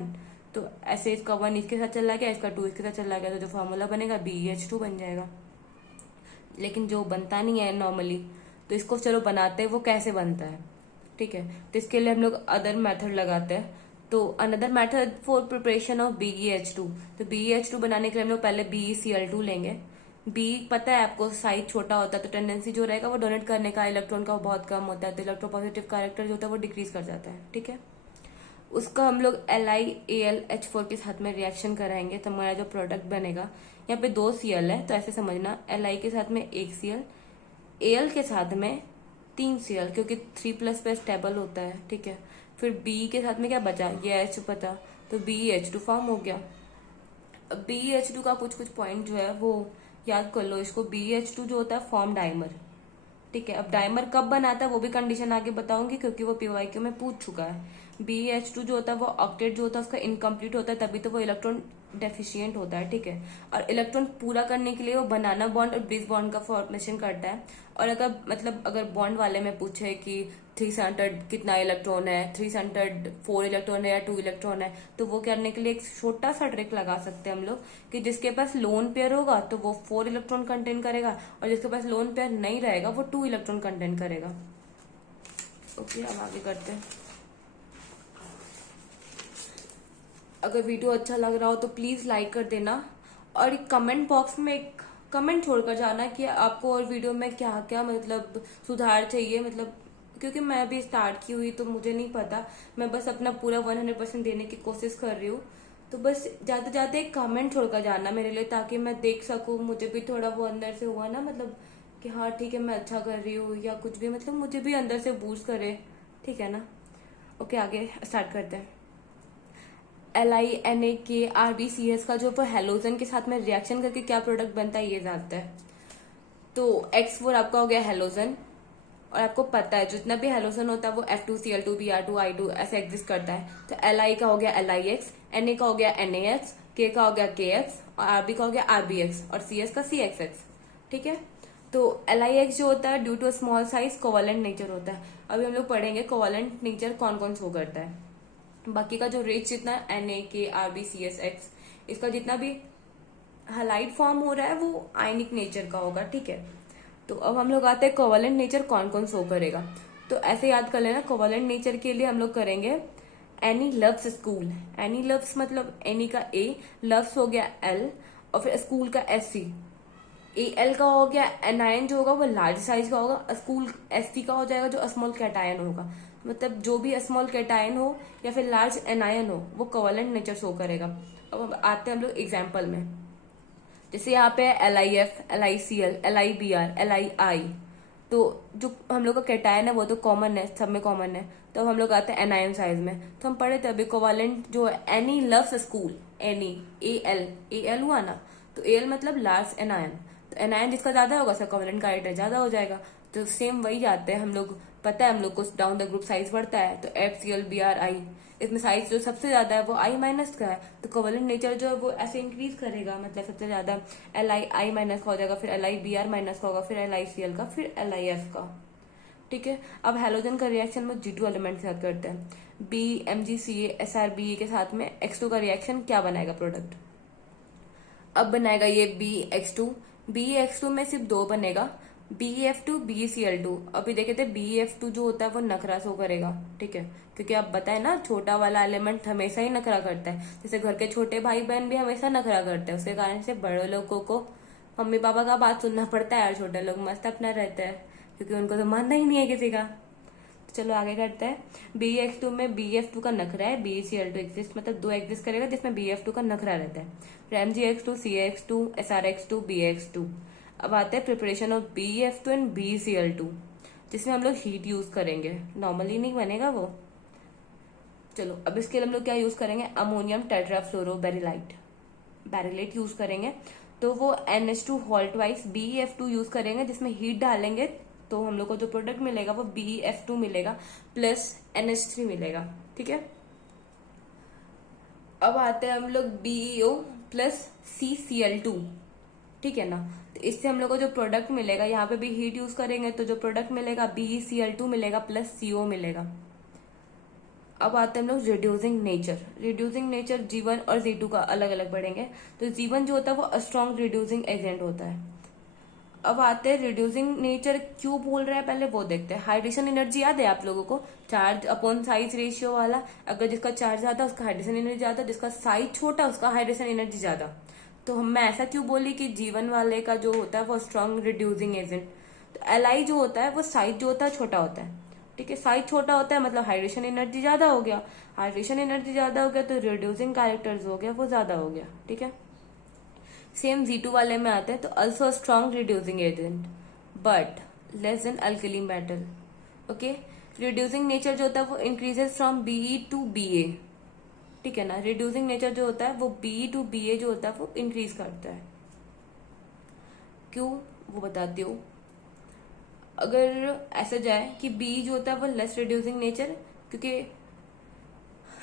तो ऐसे इसका 1 इसके साथ चला गया, इसका 2 इसके साथ चला गया, तो जो फॉर्मूला बनेगा BH2 बन जाएगा। लेकिन जो बनता नहीं है नॉर्मली, तो इसको चलो बनाते हैं वो कैसे बनता है, ठीक है। तो इसके लिए हम लोग अदर मेथड लगाते हैं। तो another method for preparation of BeH2, तो BeH2 बनाने के लिए हम लोग पहले BeCl2 लेंगे। B पता है आपको साइज छोटा होता है, तो टेंडेंसी जो रहेगा वो डोनेट करने का इलेक्ट्रॉन का बहुत कम होता है, तो इलेक्ट्रोपॉजिटिव कैरेक्टर जो होता है वो डिक्रीज कर जाता है, ठीक है। उसका हम लोग LiAlH4 के साथ में रिएक्शन कराएंगे, तो हमारा जो प्रोडक्ट बनेगा, यहाँ पे 2 Cl है तो ऐसे समझना, Li के साथ में 1 Cl, Al के साथ में 3 Cl, क्योंकि 3+ पे स्टेबल होता है, ठीक है। फिर B के साथ में क्या बचा, ये H पता, तो BH2 फॉर्म हो गया। अब BH2 का कुछ कुछ पॉइंट जो है वो याद कर लो इसको। BH2 जो होता है फॉर्म डाइमर, ठीक है। अब डाइमर कब बनाता है वो भी कंडीशन आगे बताऊंगी, क्योंकि वो PYQ में पूछ चुका है। BH2 जो होता है वो ऑक्टेट जो होता है उसका इनकम्प्लीट होता है, तभी तो वो इलेक्ट्रॉन डेफिशिएंट होता है, ठीक है। और इलेक्ट्रॉन पूरा करने के लिए वो बनाना बॉन्ड और ब्रिज बॉन्ड का फॉर्मेशन करता है। और अगर मतलब अगर बॉन्ड वाले में पूछे कि 3 सेंटर्ड कितना इलेक्ट्रॉन है, 3 सेंटर्ड 4 इलेक्ट्रॉन है या 2 इलेक्ट्रॉन है, तो वो करने के लिए एक छोटा सा ट्रिक लगा सकते हैं हम लोग कि जिसके पास लोन पेयर होगा तो वो 4 इलेक्ट्रॉन कंटेन करेगा, और जिसके पास लोन पेयर नहीं रहेगा वो 2 इलेक्ट्रॉन कंटेन करेगा। ओके, अब आगे करते हैं। अगर वीडियो अच्छा लग रहा हो तो प्लीज लाइक कर देना, और कमेंट बॉक्स में एक कमेंट छोड़कर जाना कि आपको और वीडियो में क्या क्या मतलब सुधार चाहिए, मतलब क्योंकि मैं अभी स्टार्ट की हुई तो मुझे नहीं पता, मैं बस अपना पूरा 100% देने की कोशिश कर रही हूँ। तो बस जाते जाते एक कमेंट छोड़कर जाना मेरे लिए, ताकि मैं देख सकूँ, मुझे भी थोड़ा वो अंदर से हुआ ना, मतलब कि हाँ ठीक है मैं अच्छा कर रही हूँ या कुछ भी, मतलब मुझे भी अंदर से बूस्ट करे, ठीक है ना। ओके, आगे स्टार्ट करते हैं। LiNaKRbCS का जो हेलोजन के साथ में रिएक्शन करके क्या प्रोडक्ट बनता है ये जानते हैं। तो X4 आपका हो गया हेलोजन, और आपको पता है जितना भी हेलोजन होता है वो F2Cl2Br2I2 ऐसे एग्जिस्ट करता है। तो Li का हो गया LiX, Na का हो गया NaX, K का हो गया KX, और Rb का हो गया RbX, और CS का CXX, ठीक है। तो LiX जो होता है due to small size covalent nature होता है। अभी हम लोग पढ़ेंगे कोवेलेंट नेचर कौन कौन शो करता है। बाकी का जो रेट जितना है NaKRbCSX, इसका जितना भी हलाइड फॉर्म हो रहा है वो आयनिक नेचर का होगा, ठीक है। तो अब हम लोग आते हैं कोवेलेंट नेचर कौन कौन शो करेगा। तो ऐसे याद कर लेना, कोवेलेंट नेचर के लिए हम लोग करेंगे any loves school. Any loves मतलब एनी का A, लव्स हो गया L, और फिर स्कूल का SC। AL का हो गया एनायन जो होगा वो लार्ज साइज का होगा, स्कूल SC का हो जाएगा जो स्मॉल कैटायन होगा। मतलब जो भी स्मॉल कैटायन हो या फिर लार्ज एनायन हो वो कोवेलेंट नेचर शो करेगा। अब आते हैं हम लोग एग्जाम्पल में, जैसे यहाँ पे LiF, LiCl, LiBr, Li। तो जो हम लोग का कैटायन है वो तो कॉमन है, सब में कॉमन है। तो अब हम लोग आते हैं एनायन साइज में, तो हम पढ़े थे अभी कोवेलेंट जो है any loves school, any AL हुआ ना, तो AL मतलब लार्ज एनायन, तो एनायन जिसका ज्यादा होगा उसका कोवेलेंट कैरेक्टर ज्यादा हो जाएगा। तो सेम वही जाते हैं हम लोग, पता है हम लोग को डाउन द ग्रुप साइज बढ़ता है, तो FClBrI, इसमें साइज जो सबसे ज्यादा है वो I- का है, तो कोवेलेंट नेचर जो है वो ऐसे इंक्रीज करेगा, मतलब सबसे ज्यादा Li- का हो जाएगा, फिर LiBr- का होगा, फिर LiCl का, फिर LiF का, ठीक है। अब हेलोजन का रिएक्शन में G2 एलिमेंट के साथ करते हैं। BMgCa के साथ में X2 का रिएक्शन क्या बनाएगा प्रोडक्ट, अब बनाएगा ये BX2 में सिर्फ 2 बनेगा, BF2 BCl2। अभी देखे थे BF2 जो होता है वो नखरा शो करेगा, ठीक है, क्योंकि आप बताए ना छोटा वाला एलिमेंट हमेशा ही नखरा करता है, जैसे घर के छोटे भाई बहन भी हमेशा नखरा करते हैं, उसके कारण से बड़े लोगों को मम्मी पापा का बात सुनना पड़ता है, यार छोटे लोग मस्त अपना रहते हैं क्योंकि उनको तो मानना ही नहीं है किसी का। तो चलो आगे करते हैं। BX2 में BF2 का नखरा है, BCl2 एग्जिस्ट, मतलब 2 एग्जिस्ट करेगा जिसमें BF2 का नखरा रहता है, फिर MgX2 CX2 SRX2 BX2। अब आते हैं preparation of BF2 and BCl2, जिसमें हम लोग हीट यूज करेंगे, नॉर्मली नहीं बनेगा वो। चलो अब इसके लिए हम लोग क्या यूज करेंगे, अमोनियम टेट्राफ्लोरो बैरिलेट यूज करेंगे। तो वो NH2 halt wise BF2 use करेंगे जिसमें हीट डालेंगे तो हम लोग को जो प्रोडक्ट मिलेगा वो BeF2 मिलेगा प्लस NH3 मिलेगा। ठीक है, अब आते हैं हम लोग BeO प्लस CCl2। ठीक है ना, तो इससे हम लोग को जो प्रोडक्ट मिलेगा, यहाँ पे भी हीट यूज करेंगे तो जो प्रोडक्ट मिलेगा BeCl2 मिलेगा प्लस CO मिलेगा। अब आते हैं हम लोग reducing nature. Reducing nature G1 और G2 का अलग अलग पढ़ेंगे। तो G1 जो होता है वो स्ट्रॉन्ग रिड्यूसिंग एजेंट होता है। अब आते हैं रिड्यूसिंग नेचर क्यों बोल रहे हैं, पहले वो देखते हैं। हाइड्रेशन एनर्जी याद है आप लोगों को, चार्ज अपॉन साइज रेशियो वाला। अगर जिसका चार्ज ज्यादा उसका हाइड्रेशन एनर्जी ज्यादा, जिसका साइज छोटा उसका हाइड्रेशन एनर्जी ज्यादा। तो मैं ऐसा क्यों बोली कि G1 वाले का जो होता है वो स्ट्रॉन्ग रिड्यूसिंग एजेंट। तो Li जो होता है वो साइज जो होता है छोटा होता है। ठीक है, साइज छोटा होता है मतलब हाइड्रेशन एनर्जी ज्यादा हो गया। हाइड्रेशन एनर्जी ज्यादा हो गया तो रिड्यूसिंग कैरेक्टर्स हो गया वो ज्यादा हो गया। ठीक है, सेम G2 वाले में आते हैं तो also strong reducing agent but less than alkali metal. Okay, reducing nature जो होता है वो increases from Be to Ba। ठीक है ना, रिड्यूसिंग नेचर जो होता है वो Be टू Ba जो होता है वो इंक्रीज करता है। क्यों वो बताती हूँ। अगर ऐसा जाए कि B जो होता है वो लेस रिड्यूसिंग नेचर, क्योंकि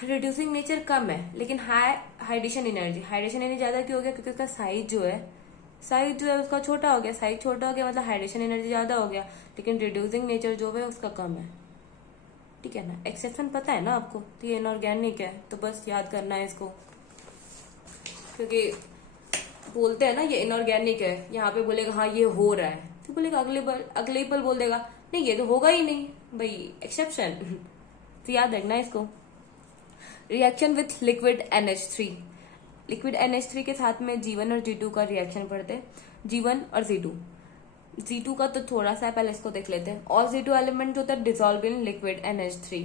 रिड्यूसिंग नेचर कम है लेकिन हाई हाइड्रेशन एनर्जी ज्यादा क्यों हो गया, क्योंकि उसका साइज जो है उसका छोटा हो गया। साइज छोटा हो गया मतलब हाइड्रेशन एनर्जी ज्यादा हो गया, लेकिन रिड्यूसिंग नेचर जो है उसका कम है। ठीक है ना, एक्सेप्शन पता है ना आपको, तो ये इनऑर्गेनिक है तो बस याद करना है इसको, क्योंकि बोलते हैं ना ये इनऑर्गेनिक है, यहाँ पे बोलेगा हाँ ये हो रहा है, तो बोलेगा अगले ही पल बोल देगा नहीं ये तो होगा ही नहीं भाई, एक्सेप्शन। तो याद रखना इसको। Reaction with liquid NH3। Liquid NH3 के साथ में G1 और G2 का रिएक्शन पढ़ते हैं। G1 और G2 का तो थोड़ा सा पहले इसको देख लेते हैं। और G2 एलिमेंट जो होता है डिसॉल्व इन लिक्विड NH3।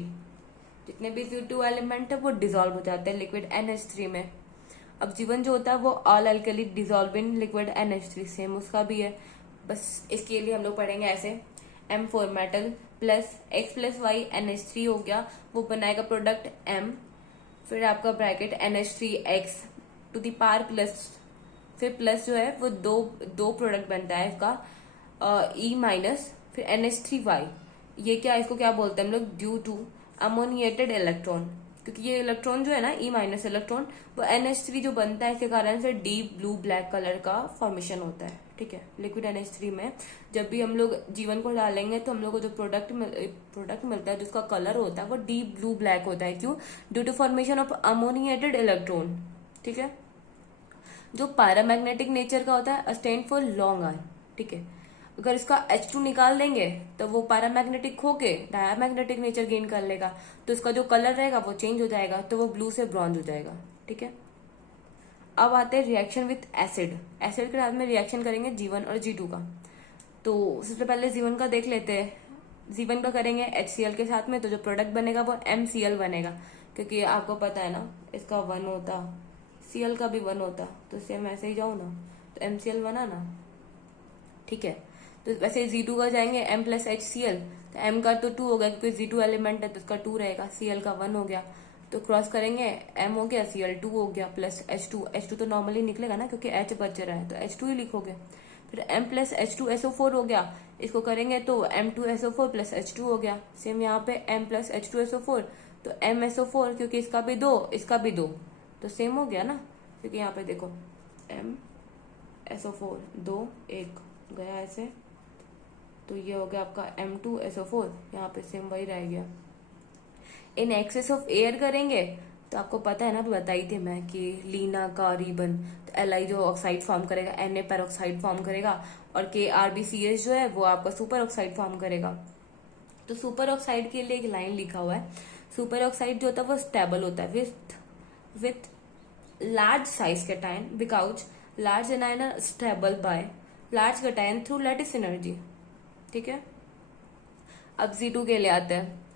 जितने भी G2 एलिमेंट है वो डिसॉल्व हो जाते हैं लिक्विड NH3 में। अब G1 जो होता है वो all alkali dissolve in liquid NH3, same उसका भी है। बस इसके लिए हम लोग पढ़ेंगे ऐसे, M4 metal plus X plus y NH3 हो गया, वो बनाएगा प्रोडक्ट M, फिर आपका bracket NH3X to the power plus, फिर प्लस जो है वो दो प्रोडक्ट बनता है इसका E माइनस, फिर NH3Y। ये क्या, इसको क्या बोलते हैं हम लोग, ड्यू टू अमोनिएटेड इलेक्ट्रॉन, क्योंकि ये इलेक्ट्रॉन जो है ना E माइनस इलेक्ट्रॉन वो NH3 जो बनता है इसके कारण से डीप ब्लू ब्लैक कलर का फॉर्मेशन होता है। ठीक है, लिक्विड NH3 में जब भी हम लोग G1 को डालेंगे तो हम लोग को जो प्रोडक्ट मिलता है जिसका कलर होता है वो डीप ब्लू ब्लैक होता है। क्यों, due to formation of ammoniated electron. ठीक है, जो पैरामैग्नेटिक नेचर का होता है स्टैंड फॉर लॉन्ग आर। ठीक है, अगर इसका H2 निकाल देंगे तो वो पैरामैग्नेटिक होके डायमैग्नेटिक नेचर गेन कर लेगा, तो इसका जो कलर रहेगा वो चेंज हो जाएगा, तो वो ब्लू से ब्रॉन्ज हो जाएगा। ठीक है, अब आते हैं रिएक्शन विथ एसिड। एसिड के साथ में रिएक्शन करेंगे G1 और G2 का। तो सबसे पहले G1 का देख लेते हैं। G1 का करेंगे HCl के साथ में, तो जो प्रोडक्ट बनेगा वो MCl बनेगा, क्योंकि आपको पता है ना इसका 1 होता, Cl का भी 1 होता, तो सेम ऐसे ही जाओ ना, तो MCl बना ना। ठीक है, तो वैसे G2 का जाएंगे M प्लस HCl, तो M का तो 2 हो गया क्योंकि G2 एलिमेंट है तो उसका 2 रहेगा, Cl का 1 हो गया, तो क्रॉस करेंगे M हो गया, Cl 2 हो गया, प्लस H2 तो नॉर्मली निकलेगा ना क्योंकि H बच रहा है तो H2 ही लिखोगे। फिर M प्लस H2SO4 हो गया, इसको करेंगे तो M2SO4 प्लस H2 हो गया। सेम यहाँ पे M प्लस H2SO4 तो MSO4, क्योंकि इसका भी 2 इसका भी 2 तो सेम हो गया ना, क्योंकि यहाँ पे देखो MSO4 2 1 गया ऐसे, तो ये हो गया आपका M2SO4, यहाँ पे सेम वही रह गया। इन एक्सेस ऑफ एयर करेंगे तो आपको पता है ना, अभी बताई थी मैं कि लीना का रिबन, तो Li जो ऑक्साइड फॉर्म करेगा Na पर ऑक्साइड फॉर्म करेगा, और KRbCH जो है वो आपका सुपर ऑक्साइड फॉर्म करेगा। तो सुपर ऑक्साइड के लिए एक लाइन लिखा हुआ है, सुपर ऑक्साइड जो होता है वो स्टेबल होता है with large size cation, because large anion are stable by large cation through lattice energy. ठीक है, अब G2 के लिए आते हैं।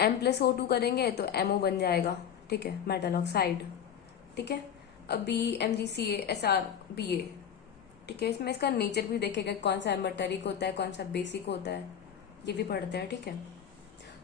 M प्लस O2 करेंगे तो MO बन जाएगा। ठीक है, मेटल ऑक्साइड। ठीक है, अब BMgCaSrBa। ठीक है, इसमें इसका नेचर भी देखेगा कौन सा एमर्टरिक होता है कौन सा बेसिक होता है, ये भी पढ़ते हैं। ठीक है,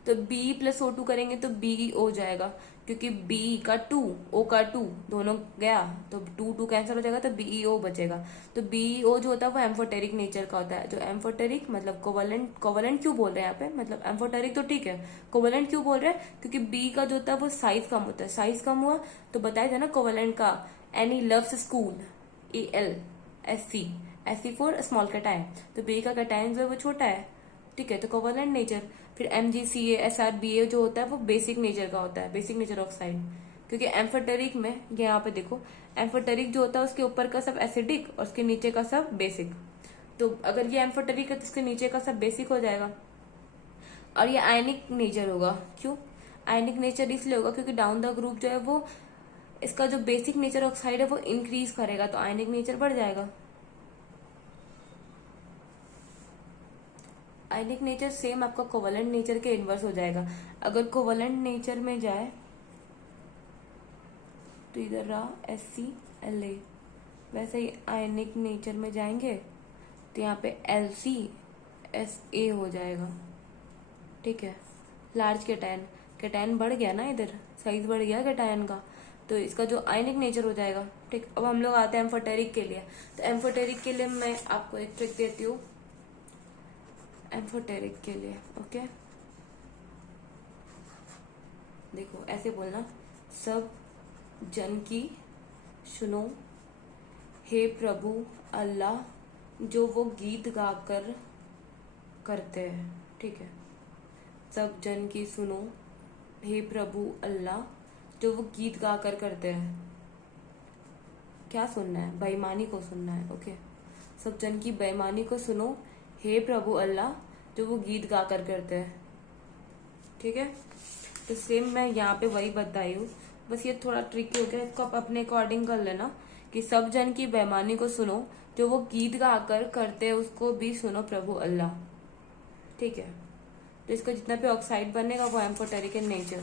तो बी प्लस O2 करेंगे तो BeO हो जाएगा, क्योंकि B का 2 O का 2 दोनों गया तो 2 कैंसिल हो जाएगा, तो BeO बचेगा। तो BeO जो होता है वो एम्फोटेरिक नेचर का होता है। जो एम्फोटेरिक मतलब कोवलेंट, कोवलेंट क्यों बोल रहे हैं यहाँ पे, मतलब एम्फोटेरिक तो ठीक है, कोवलेंट क्यों बोल रहे हैं, क्योंकि B का जो होता है वो साइज कम होता है। साइज कम हुआ तो बताया था ना कोवलेंट का, any loves school, ALSC for small cation, तो B का कैटायन जो है वो छोटा है, ठीक है, तो कोवलेंट नेचर। फिर MgCa जो होता है वो बेसिक नेचर का होता है, बेसिक नेचर ऑक्साइड, क्योंकि एम्फोटेरिक में ये यहाँ पे देखो, एम्फोटेरिक जो होता है उसके ऊपर का सब एसिडिक और उसके नीचे का सब बेसिक। तो अगर ये एम्फोटेरिक है तो इसके नीचे का सब बेसिक हो जाएगा। और ये आयनिक नेचर होगा, क्यों आयनिक नेचर इसलिए होगा क्योंकि डाउन द ग्रुप जो है वो इसका जो बेसिक नेचर ऑक्साइड है वो इंक्रीज करेगा, तो आयनिक नेचर बढ़ जाएगा। आयनिक नेचर सेम आपका कोवलेंट नेचर के इनवर्स हो जाएगा। अगर कोवलेंट नेचर में जाए तो इधर रहा SCLA, वैसे ही आयनिक नेचर में जाएंगे तो यहाँ पे LCSA हो जाएगा, ठीक है। लार्ज कैटायन, कैटायन बढ़ गया ना, इधर साइज बढ़ गया कैटायन का, तो इसका जो आयनिक नेचर हो जाएगा, ठीक। अब हम लोग आते हैं एम्फोटेरिक के लिए। तो एम्फोटेरिक के लिए मैं आपको एक ट्रिक देती हूँ, एम्फोटेरिक के लिए, ओके। देखो ऐसे बोलना, सब जन की सुनो हे प्रभु अल्लाह जो वो गीत गाकर करते हैं, ठीक है। सब जन की सुनो हे प्रभु अल्लाह जो वो गीत गाकर करते हैं। क्या सुनना है, बेईमानी को सुनना है, ओके। सब जन की बेईमानी को सुनो हे प्रभु अल्लाह जो वो गीत गाकर करते हैं, ठीक है। तो सेम मैं यहाँ पे वही बताई हूँ, बस ये थोड़ा ट्रिकी हो गया, इसको आप अपने अकॉर्डिंग कर लेना कि सब जन की बेईमानी को सुनो जो वो गीत गाकर करते हैं उसको भी सुनो प्रभु अल्लाह, ठीक है। तो इसका जितना भी ऑक्साइड बनेगा वो एम्फोटेरिक इन नेचर।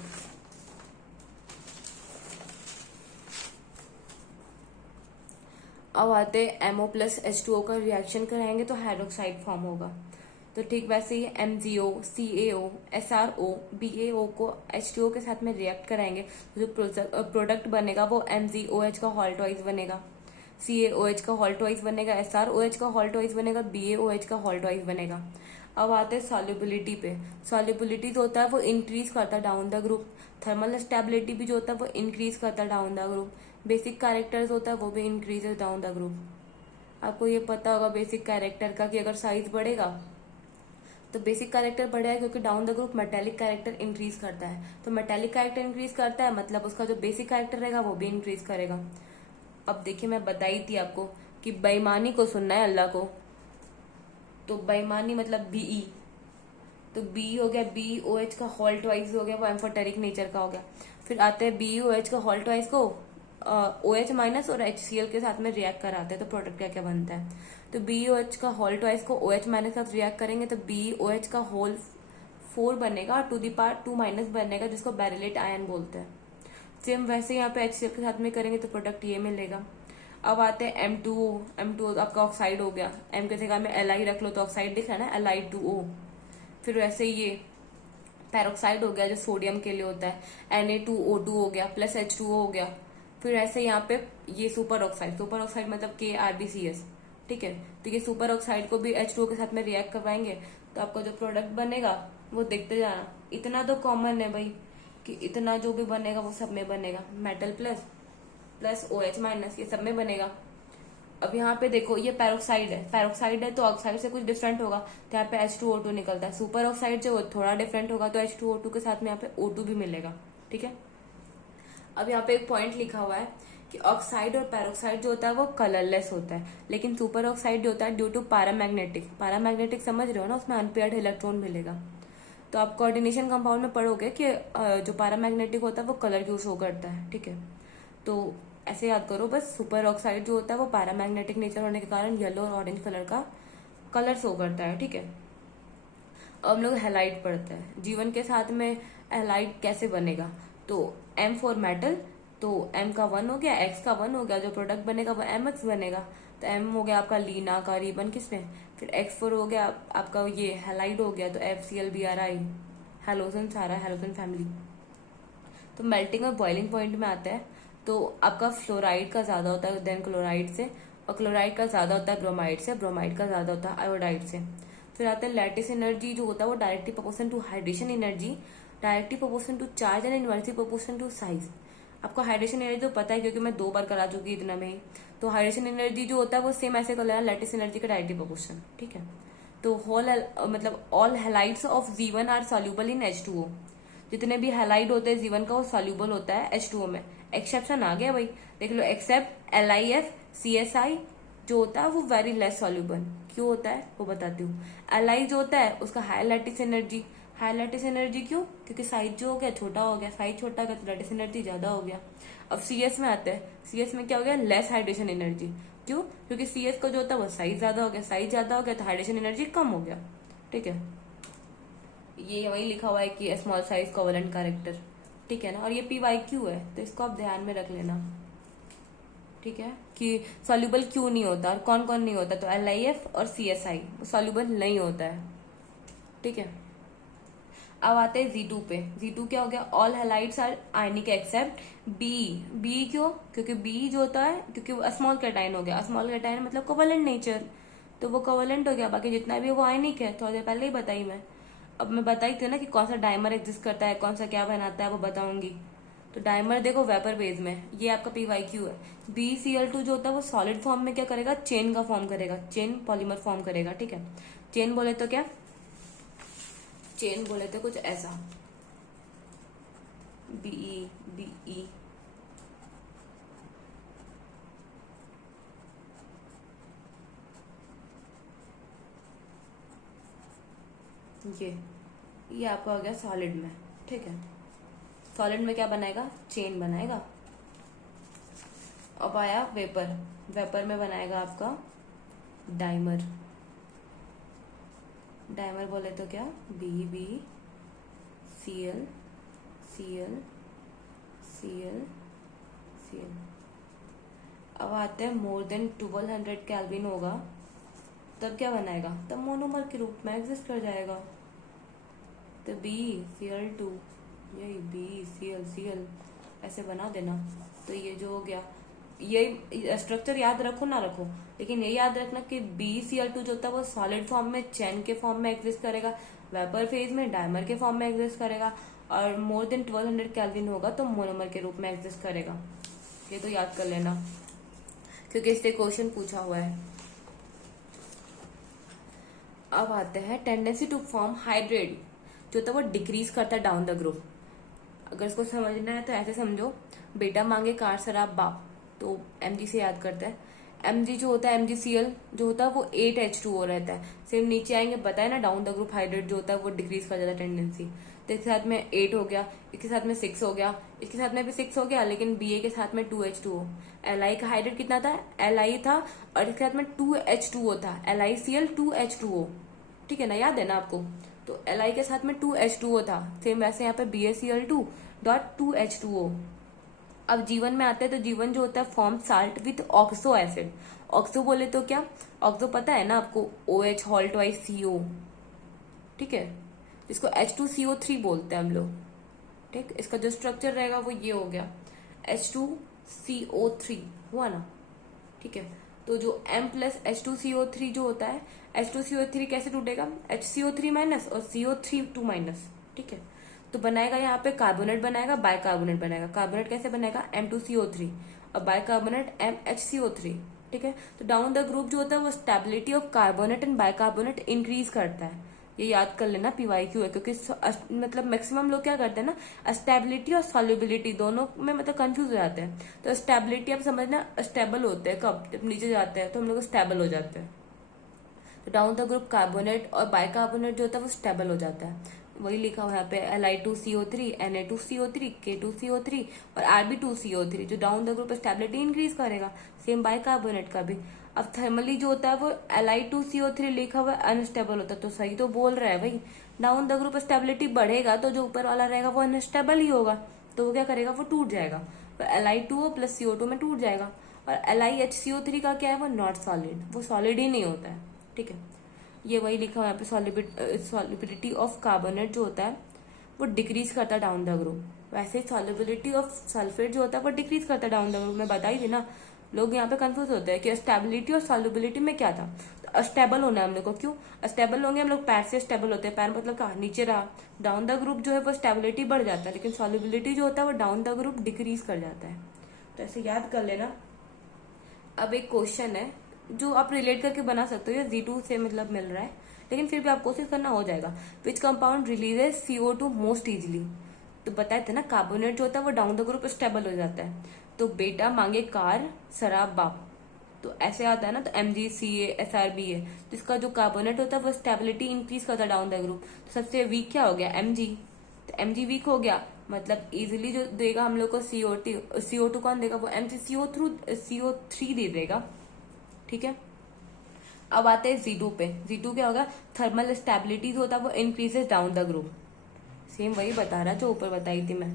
अब आते MO प्लस H2O का रिएक्शन कराएंगे तो हाइड्रोक्साइड फॉर्म होगा। तो ठीक वैसे ही MgO, CaO, SRO, BaO को H2O के साथ में रिएक्ट कराएंगे तो जो प्रोडक्ट बनेगा वो MgOH का हॉल ट्वाइस बनेगा, CaOH का हॉल ट्वाइस बनेगा, SROH का हॉल ट्वाइस बनेगा, BaOH का हॉल ट्वाइस बनेगा। अब आते हैं सॉल्युबिलिटी पे। सॉल्युबिलिटी जो होता है वो इंक्रीज करता है down the group, thermal stability भी जो होता है वो इंक्रीज करता है down the group, basic characters होता है वो भी इंक्रीजेस डाउन द ग्रुप। आपको ये पता होगा बेसिक कैरेक्टर का कि अगर साइज बढ़ेगा तो बेसिक कैरेक्टर बढ़ेगा, क्योंकि down the group metallic character increase करता है, तो मेटेलिक कैरेक्टर इंक्रीज करता है मतलब उसका जो बेसिक कैरेक्टर रहेगा वो भी इंक्रीज करेगा। अब देखिए मैं बताई थी आपको कि बेईमानी को सुनना है अल्लाह को, तो बेईमानी मतलब BE, तो B हो गया, BOH का हॉल ट्वाइस हो गया, वो एम्फोटेरिक नेचर का हो गया। फिर आते हैं BOH का हॉल ट्वाइस को OH माइनस और HCl के साथ में रिएक्ट कराते हैं तो प्रोडक्ट क्या क्या बनता है। तो BOH का हॉल ट्वाइस को OH माइनस के साथ रिएक्ट करेंगे तो BOH का होल 4 बनेगा, 2 माइनस बनेगा जिसको बेरिलेट आयन बोलते हैं। सेम वैसे यहाँ पे HCl के साथ में करेंगे तो प्रोडक्ट ये मिलेगा। अब आते हैं M2O, M2O आपका ऑक्साइड हो गया, M के जगह में Li रख लो तो ऑक्साइड दिख रहा है ना, Li2O। फिर वैसे ये पैरोक्साइड हो गया जो सोडियम के लिए होता है, Na2O2 हो गया प्लस H2O हो गया। फिर ऐसे यहाँ पे ये सुपर ऑक्साइड मतलब KRBCS, ठीक है। तो ये सुपर ऑक्साइड को भी H2O के साथ में रिएक्ट करवाएंगे तो आपका जो प्रोडक्ट बनेगा वो देखते जाना। इतना तो कॉमन है भाई कि इतना जो भी बनेगा वो सब में बनेगा, metal plus plus OH minus ये सब में बनेगा। अब यहाँ पे देखो ये पैरोक्साइड है तो ऑक्साइड से कुछ डिफरेंट होगा तो यहाँ पे H2O2 निकलता है। सुपर ऑक्साइड जो थोड़ा डिफरेंट होगा तो H2O2 के साथ में यहाँ पे O2 भी मिलेगा, ठीक है। अब यहाँ पे एक पॉइंट लिखा हुआ है कि ऑक्साइड और पैरोक्साइड जो होता है वो कलरलेस होता है, लेकिन सुपर ऑक्साइड जो होता है ड्यू टू पैरामैग्नेटिक समझ रहे हो ना, उसमें अनपेयर्ड इलेक्ट्रॉन मिलेगा। तो आप कोऑर्डिनेशन कंपाउंड में पढ़ोगे कि जो पैरामैग्नेटिक होता है वो कलर क्यों शो करता है, ठीक है। तो ऐसे याद करो बस, सुपर ऑक्साइड जो होता है वो पैरामैग्नेटिक नेचर होने के कारण येलो और ऑरेंज कलर का कलर शो करता है, ठीक है। अब हम लोग हैलाइड पढ़ते हैं, जीवन के साथ में हैलाइड कैसे बनेगा। तो M फॉर मेटल, तो M का 1 हो गया, X का 1 हो गया, जो प्रोडक्ट बनेगा वो MX बनेगा। तो M हो गया आपका लीना का रिबन किसमें, फिर X4 हो गया आपका ये हैलाइड हो गया तो FCl Bri हैलोजन सारा हैलोजन फैमिली। तो मेल्टिंग और बॉइलिंग पॉइंट में आता है तो आपका फ्लोराइड का ज्यादा होता है देन क्लोराइड से, और क्लोराइड का ज्यादा होता है ब्रोमाइड से, ब्रोमाइड का ज्यादा होता है आयोडाइड से। फिर आता है लैटिस एनर्जी जो होता है वो directly proportion to hydration energy, directly proportion to charge and inversely proportion to size. आपको हाइड्रेशन एनर्जी तो पता है क्योंकि मैं 2 बार करा चुकी इतना में ही। तो हाइड्रेशन एनर्जी जो होता है वो सेम ऐसे कर लेना लैटिस एनर्जी का डायरेक्टली प्रोपोर्शन, ठीक है। तो मतलब ऑल हैलाइड्स ऑफ जीवन आर सॉल्यूबल इन H2O। जितने भी हैलाइड होते हैं जीवन का वो सॉल्यूबल होता है H2O में। एक्सेप्शन आ गया भाई, देख लो, एक्सेप्ट LiF CSI जो होता है वो वेरी लेस सॉल्यूबल। क्यों होता है वो बताती हूँ। Li जो होता है उसका high lattice energy, high lattice energy क्यों, क्योंकि साइज जो हो गया छोटा हो गया, साइज छोटा हो गया तो लैटिस एनर्जी ज्यादा हो गया। अब CS में आते हैं, CS में क्या हो गया, लेस हाइड्रेशन एनर्जी। क्यों, क्योंकि CS का जो होता है वो साइज ज्यादा हो गया, साइज ज्यादा हो गया तो हाइड्रेशन एनर्जी कम हो गया, ठीक है। ये वही लिखा हुआ है कि स्मॉल साइज कोवेलेंट कैरेक्टर, ठीक है ना। और ये PYQ है तो इसको आप ध्यान में रख लेना, ठीक है, कि सॉल्यूबल क्यों नहीं होता और कौन कौन नहीं होता। तो LiF और CSI सॉल्यूबल नहीं होता है, ठीक है। अब आते हैं Z2 पे। Z2 क्या हो गया, all halides are ionic except B क्यों, क्योंकि बी जो होता है, क्योंकि स्मॉल कैटाइन हो गया, स्मॉल कैटाइन मतलब कोवेलेंट नेचर, तो वो कोवेलेंट हो गया, बाकी जितना भी वो आयनिक है, थोड़ी देर पहले ही बताई मैं। अब मैं बताई थी ना कि कौन सा डायमर एग्जिस्ट करता है, कौन सा क्या बनाता है, वो बताऊंगी। तो डायमर देखो वेपर बेस में, ये आपका PYQ है। BCl2 जो होता है वो सॉलिड फॉर्म में क्या करेगा, चेन का फॉर्म करेगा, चेन पॉलीमर फॉर्म करेगा, ठीक है। चेन बोले तो क्या, चेन बोले तो कुछ ऐसा, BE ये आपका हो गया सॉलिड में, ठीक है। सॉलिड में क्या बनाएगा, चेन बनाएगा। अब आया वेपर, वेपर में बनाएगा आपका डाइमर। डाइमर बोले तो क्या, BB CL CL CL CL। अब आते हैं मोर देन 1200 केल्विन होगा तब क्या बनाएगा, तब मोनोमर के रूप में एग्जिस्ट कर जाएगा। तो BCl2, यही BCl ऐसे बना देना। तो ये जो हो गया, ये स्ट्रक्चर याद रखो ना रखो, लेकिन ये याद रखना कि BCl2 जो होता है वो सॉलिड फॉर्म में चैन के फॉर्म में एग्जिस्ट करेगा, वेपर फेज में डायमर के फॉर्म में एग्जिस्ट करेगा, और मोर देन 1200 केल्विन होगा तो मोनोमर के रूप में एग्जिस्ट करेगा। ये तो याद कर लेना क्योंकि इससे क्वेश्चन पूछा हुआ है। अब आते हैं टेंडेंसी टू फॉर्म हाइड्रेट जो होता है वो डिक्रीज करता है डाउन द ग्रुप। अगर इसको समझना है तो ऐसे समझो, बेटा मांगे कार शराब बाप, तो Mg से याद करता है। Mg जो होता है MgCl जो होता है वो 8H2O रहता है। सेम नीचे आएंगे बताए ना, डाउन द ग्रुप हाइड्रेट जो होता है वो डिक्रीज कर जाता है टेंडेंसी। तो इसके साथ में 8 हो गया, इसके साथ में 6 हो गया, इसके साथ में भी 6 हो गया, लेकिन Ba के साथ में 2H2O। Li का हाइड्रेट कितना था, Li था, और इसके साथ में 2H2O था, LiCl 2H2O, ठीक है ना, याद है ना आपको। तो Li के साथ में 2H2O था, सेम वैसे यहाँ पे BaCl2 डॉट 2H2O। अब जीवन में आते हैं तो जीवन जो होता है form salt with oxo acid. Oxo बोले तो क्या, ऑक्सो पता है ना आपको, OH हॉल ट्वाइस CO, ठीक है, जिसको H2CO3 बोलते हैं हम लोग, ठीक। इसका जो स्ट्रक्चर रहेगा वो ये हो गया, H2CO3 हुआ ना, ठीक है। तो जो M प्लस H2CO3 जो होता है, H2CO3 कैसे टूटेगा, HCO3 माइनस और CO3 2 माइनस, ठीक है। तो बनाएगा यहाँ पे कार्बोनेट बनाएगा, बाइकार्बोनेट बनाएगा। कार्बोनेट कैसे बनेगा, M2CO3, और बाइकार्बोनेट MHCO3, ठीक है। तो डाउन द ग्रुप जो होता है वो stability of carbonate and bicarbonate increase करता है। ये याद कर लेना, PYQ है, क्योंकि मतलब मैक्सिमम लोग क्या करते हैं ना, स्टेबिलिटी और सॉल्युबिलिटी दोनों में मतलब कंफ्यूज हो जाते हैं। तो स्टेबिलिटी आप समझना, स्टेबल होते हैं कब, जब नीचे जाते हैं तो हम लोग स्टेबल हो जाते हैं। तो डाउन द ग्रुप कार्बोनेट और बाइकार्बोनेट जो होता है वो स्टेबल हो जाता है। वही लिखा हुआ है यहाँ पे Li2CO3 Na2CO3 K2CO3 और Rb2CO3 जो down the group stability increase करेगा, सेम बाइकार्बोनेट का भी। अब थर्मली जो होता है वो Li2CO3 लिखा हुआ अनस्टेबल होता है, तो सही तो बोल रहा है भाई। डाउन द ग्रुप स्टेबिलिटी बढ़ेगा तो जो ऊपर वाला रहेगा वो अनस्टेबल ही होगा, तो वो क्या करेगा, वो टूट जाएगा, तो Li2O प्लस CO2 में टूट जाएगा। और LiHCO3 का क्या है, वो नॉट सॉलिड, वो सॉलिड ही नहीं होता है, ठीक है। ये वही लिखा हुआ है यहाँ पे, सॉल्युबिलिटी ऑफ कार्बोनेट जो होता है वो डिक्रीज करता है डाउन द ग्रुप। वैसे ही सॉल्युबिलिटी ऑफ सल्फेट जो होता है वो डिक्रीज करता है डाउन द ग्रुप। मैं बताई थी ना, लोग यहाँ पे कंफ्यूज होते हैं कि स्टेबिलिटी और सॉल्युबिलिटी में क्या था। तो स्टेबल होना है हम लोग को, क्यों स्टेबल होंगे हम लोग, पैर से स्टेबल होते हैं, पैर मतलब कहा नीचे रहा। डाउन द ग्रुप जो है वो स्टेबिलिटी बढ़ जाता है, लेकिन सॉल्युबिलिटी जो होता है वो डाउन द ग्रुप डिक्रीज कर जाता है। तो ऐसे याद कर लेना। अब एक क्वेश्चन है जो आप रिलेट करके बना सकते हो, ये Z2 से मतलब मिल रहा है, लेकिन फिर भी आप कोशिश करना, हो जाएगा। Which compound releases CO2 most easily. तो बताए थे ना, कार्बोनेट जो होता है वो डाउन द ग्रुप स्टेबल हो जाता है। तो बेटा मांगे कार, शराब बाप, तो ऐसे आता है ना। तो MgCa SrBa, तो इसका जो कार्बोनेट होता है वो स्टेबिलिटी इंक्रीज करता है डाउन द ग्रुप। तो सबसे वीक क्या हो गया, Mg। तो Mg वीक हो गया, मतलब इजिली जो देगा हम लोग को CO2 कौन देगा, वो MgCO3 दे देगा। ठीक है, अब आते हैं Z2 पे। Z2 क्या होगा, थर्मल स्टेबिलिटी जो होता है वो increases down the group. Same वही बता रहा जो ऊपर बताई थी मैं।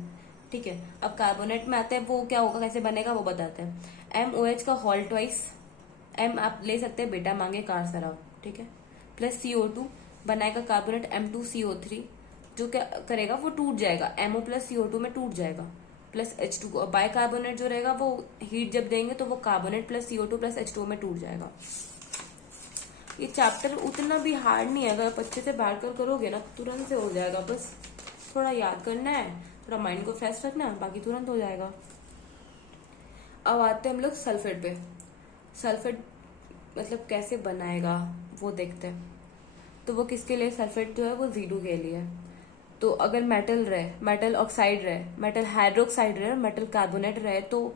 ठीक है, अब कार्बोनेट में आते हैं, वो क्या होगा, कैसे बनेगा वो बताते हैं। MOH का होल ट्वाइस, M आप ले सकते हैं, बेटा मांगे कार शराब, ठीक है, प्लस CO2 बनाएगा कार्बोनेट M2CO3, जो क्या करेगा वो टूट जाएगा, MO प्लस CO2 में टूट जाएगा, प्लस H2 बाय कार्बोनेट जो रहेगा वो हीट जब देंगे तो वो carbonate plus CO2 plus H2O में टूट जाएगा। ये चैप्टर उतना भी हार्ड नहीं है, अगर आप अच्छे से बैठ कर करोगे ना तुरंत से हो जाएगा। बस थोड़ा याद करना है, थोड़ा माइंड को फ्रेश रखना है, बाकी तुरंत हो जाएगा। अब आते हैं हम लोग सल्फेट पे। सल्फेट मतलब कैसे बनाएगा वो देखते हैं। तो वो किसके लिए, सल्फेट जो है वो Z2 के लिए। तो अगर मेटल रहे, मेटल ऑक्साइड रहे, मेटल हाइड्रोक्साइड रहे, मेटल कार्बोनेट रहे, तो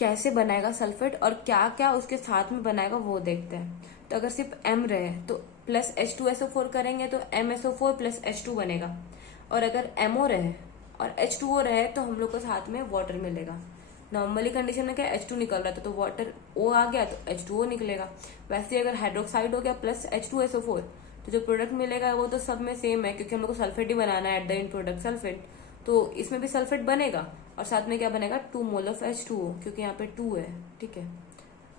कैसे बनाएगा सल्फेट और क्या क्या उसके साथ में बनाएगा वो देखते हैं। तो अगर सिर्फ M रहे तो प्लस H2SO4 करेंगे तो MSO4 प्लस H2 बनेगा। और अगर MO रहे और H2O रहे तो हम लोग को साथ में वाटर मिलेगा। नॉर्मली कंडीशन में क्या H2 निकल रहा था तो वाटर O आ गया तो H2O निकलेगा। वैसे अगर हाइड्रोक्साइड हो गया प्लस H2SO4 तो जो प्रोडक्ट मिलेगा वो तो सब में सेम है, क्योंकि हम लोग को सल्फेट ही बनाना है at the end product sulphate. तो इसमें भी सल्फेट बनेगा और साथ में क्या बनेगा, 2 मोल ऑफ H2O, क्योंकि यहाँ पे 2 है। ठीक है,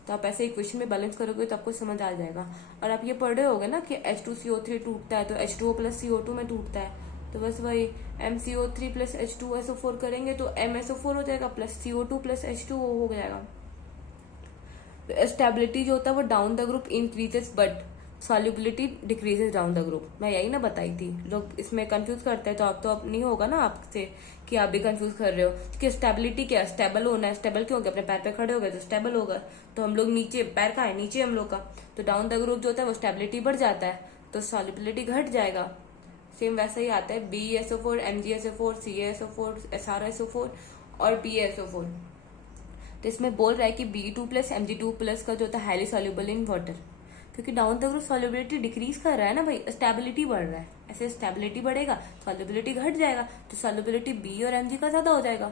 तो आप ऐसे इक्वेशन में बैलेंस करोगे तो आपको समझ आ जाएगा। और आप ये पढ़े होगे ना कि H2CO3 टूटता है तो H2O प्लस CO2 में टूटता है, तो बस वही MCO3 प्लस H2SO4 करेंगे तो MSO4 हो जाएगा प्लस CO2 प्लस H2O हो जाएगा। तो स्टेबिलिटी जो होता है वो down the group increases but solubility decreases down the group. मैं यही ना बताई थी, लोग इसमें कंफ्यूज करते हैं। तो अब नहीं होगा ना आपसे कि आप भी कंफ्यूज कर रहे हो कि स्टेबिलिटी क्या है, स्टेबल होना है। स्टेबल क्यों हो गया, अपने पैर पे खड़े हो गए तो स्टेबल होगा। तो हम लोग नीचे, पैर कहाँ है, नीचे हम लोग का, तो डाउन द ग्रुप जो होता है वो स्टेबिलिटी बढ़ जाता है तो सॉल्युबिलिटी घट जाएगा। सेम वैसा ही आता है BeSO4 MgSO4 CaSO4 SrSO4 और BeSO4। तो इसमें बोल रहा है कि Be2 प्लस Mg2 प्लस का जो होता है हाईली सॉल्युबल इन वाटर, क्योंकि down the group solubility decrease कर रहा है ना भाई, स्टेबिलिटी बढ़ रहा है। ऐसे स्टेबिलिटी बढ़ेगा सॉल्युबिलिटी घट जाएगा, तो सॉल्युबिलिटी B और Mg का ज्यादा हो जाएगा।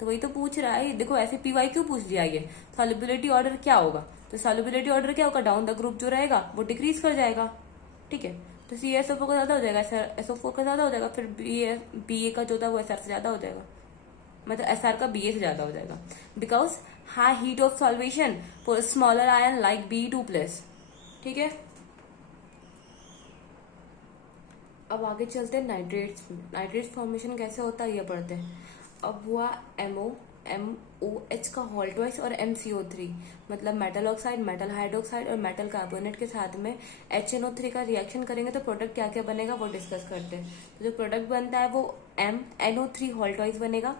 तो वही तो पूछ रहा है, देखो ऐसे PY पूछ लिया ये, सॉल्युबिलिटी ऑर्डर क्या होगा, तो सॉल्युबिलिटी ऑर्डर क्या होगा, डाउन द ग्रुप जो रहेगा वो डिक्रीज कर जाएगा। ठीक है, तो CaSO4 का ज्यादा हो जाएगा, SO4 का ज्यादा हो जाएगा, फिर BA का जो था वो SR से ज्यादा हो जाएगा, मतलब SR का BA से ज्यादा हो जाएगा, because high heat of solvation for smaller ion like Be2 plus. ठीक है, अब आगे चलते हैं नाइट्रेट्स में। नाइट्रेट्स फॉर्मेशन कैसे होता है ये पढ़ते हैं। अब हुआ MOH का होल ट्वाइस और MCO3, मतलब मेटल ऑक्साइड, मेटल हाइड्रोक्साइड और मेटल कार्बोनेट के साथ में HNO3 का रिएक्शन करेंगे तो प्रोडक्ट क्या क्या बनेगा वो डिस्कस करते हैं। तो जो प्रोडक्ट बनता है वो MnO3 होल ट्वाइस बनेगा,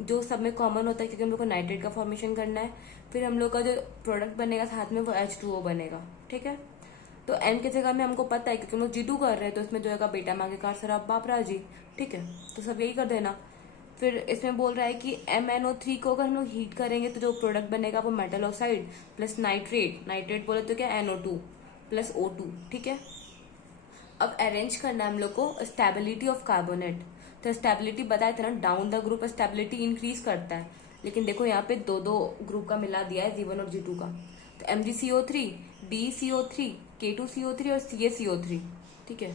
जो सब में कॉमन होता है क्योंकि हम लोग को नाइट्रेट का फॉर्मेशन करना है। फिर हम लोग का जो प्रोडक्ट बनेगा साथ में वो H2O बनेगा। ठीक है, तो M की जगह में हमको पता है क्योंकि हम लोग G2 कर रहे हैं, तो इसमें जो है बेटा मांगे कार शराब बाप राजी। ठीक है, तो सब यही कर देना। फिर इसमें बोल रहा है कि MnO3 को अगर हम लोग हीट करेंगे तो जो प्रोडक्ट बनेगा वो metal oxide plus nitrate, nitrate बोले तो क्या NO2 प्लस O2। ठीक है, अब अरेंज करना है हम लोग को स्टेबिलिटी ऑफ कार्बोनेट। तो स्टेबिलिटी बताए थे ना, down the group stability increase करता है, लेकिन देखो यहाँ पे दो दो ग्रुप का मिला दिया है, G1 और G2 का। तो MgCO3 BeCO3 K2CO3 और CaCO3। ठीक है,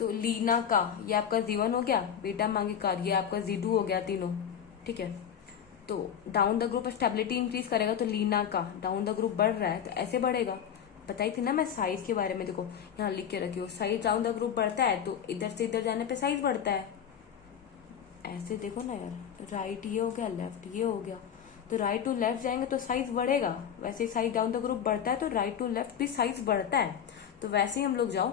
तो लीना का ये आपका G1 हो गया, बीटा मांगे कार ये आपका G2 हो गया, तीनों। ठीक है, तो down the group stability increase करेगा तो लीना का डाउन द ग्रुप बढ़ रहा है तो ऐसे बढ़ेगा। बताई थी ना मैं साइज के बारे में, देखो यहाँ लिख के रखियो, साइज डाउन द ग्रुप बढ़ता है तो इधर से इधर जाने पे साइज बढ़ता है। ऐसे देखो ना यार, राइट ये हो गया, लेफ्ट ये हो गया, तो राइट टू लेफ्ट जाएंगे तो साइज बढ़ेगा, वैसे ही साइज डाउन द ग्रुप बढ़ता है तो राइट टू लेफ्ट भी साइज बढ़ता है। तो वैसे ही हम लोग जाओ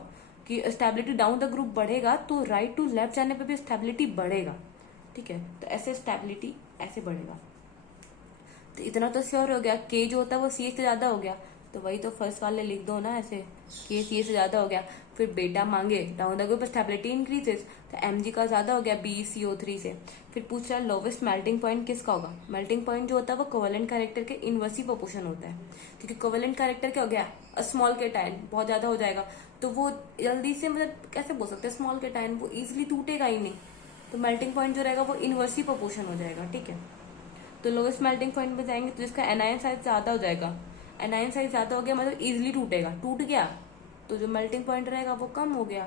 कि स्टेबिलिटी डाउन द ग्रुप बढ़ेगा तो राइट टू लेफ्ट जाने पे भी स्टेबिलिटी बढ़ेगा। ठीक है, तो ऐसे स्टेबिलिटी ऐसे बढ़ेगा। तो इतना तो श्योर हो गया, के जो होता है वो सी से ज्यादा हो गया, तो वही तो फर्स्ट वाले लिख दो ना ऐसे, के सी से ज्यादा हो गया। फिर बेटा मांगे down the group stability increases, तो एम का ज्यादा हो गया BeCO3 से। फिर पूछ रहा है लोवेस्ट मेल्टिंग पॉइंट किसका होगा। मेल्टिंग पॉइंट जो होता है वो कोवेलेंट कैरेक्टर के इनवर्सी प्रोपोर्शन होता है, क्योंकि कोवेलेंट कैरेक्टर क्या हो गया, स्मॉल केटायन बहुत ज्यादा हो जाएगा, तो वो जल्दी से मतलब कैसे बोल सकते हैं, स्मॉल केटायन वो इजिली टूटेगा ही नहीं, तो मेल्टिंग पॉइंट जो रहेगा वो इनवर्सी प्रोपोर्शन हो जाएगा। ठीक है, तो लोवेस्ट मेल्टिंग पॉइंट में जाएंगे तो जिसका एनायन साइज ज्यादा हो जाएगा, एनायन साइज ज्यादा हो गया मतलब इजिली टूटेगा, टूट गया तो जो मेल्टिंग पॉइंट रहेगा वो कम हो गया,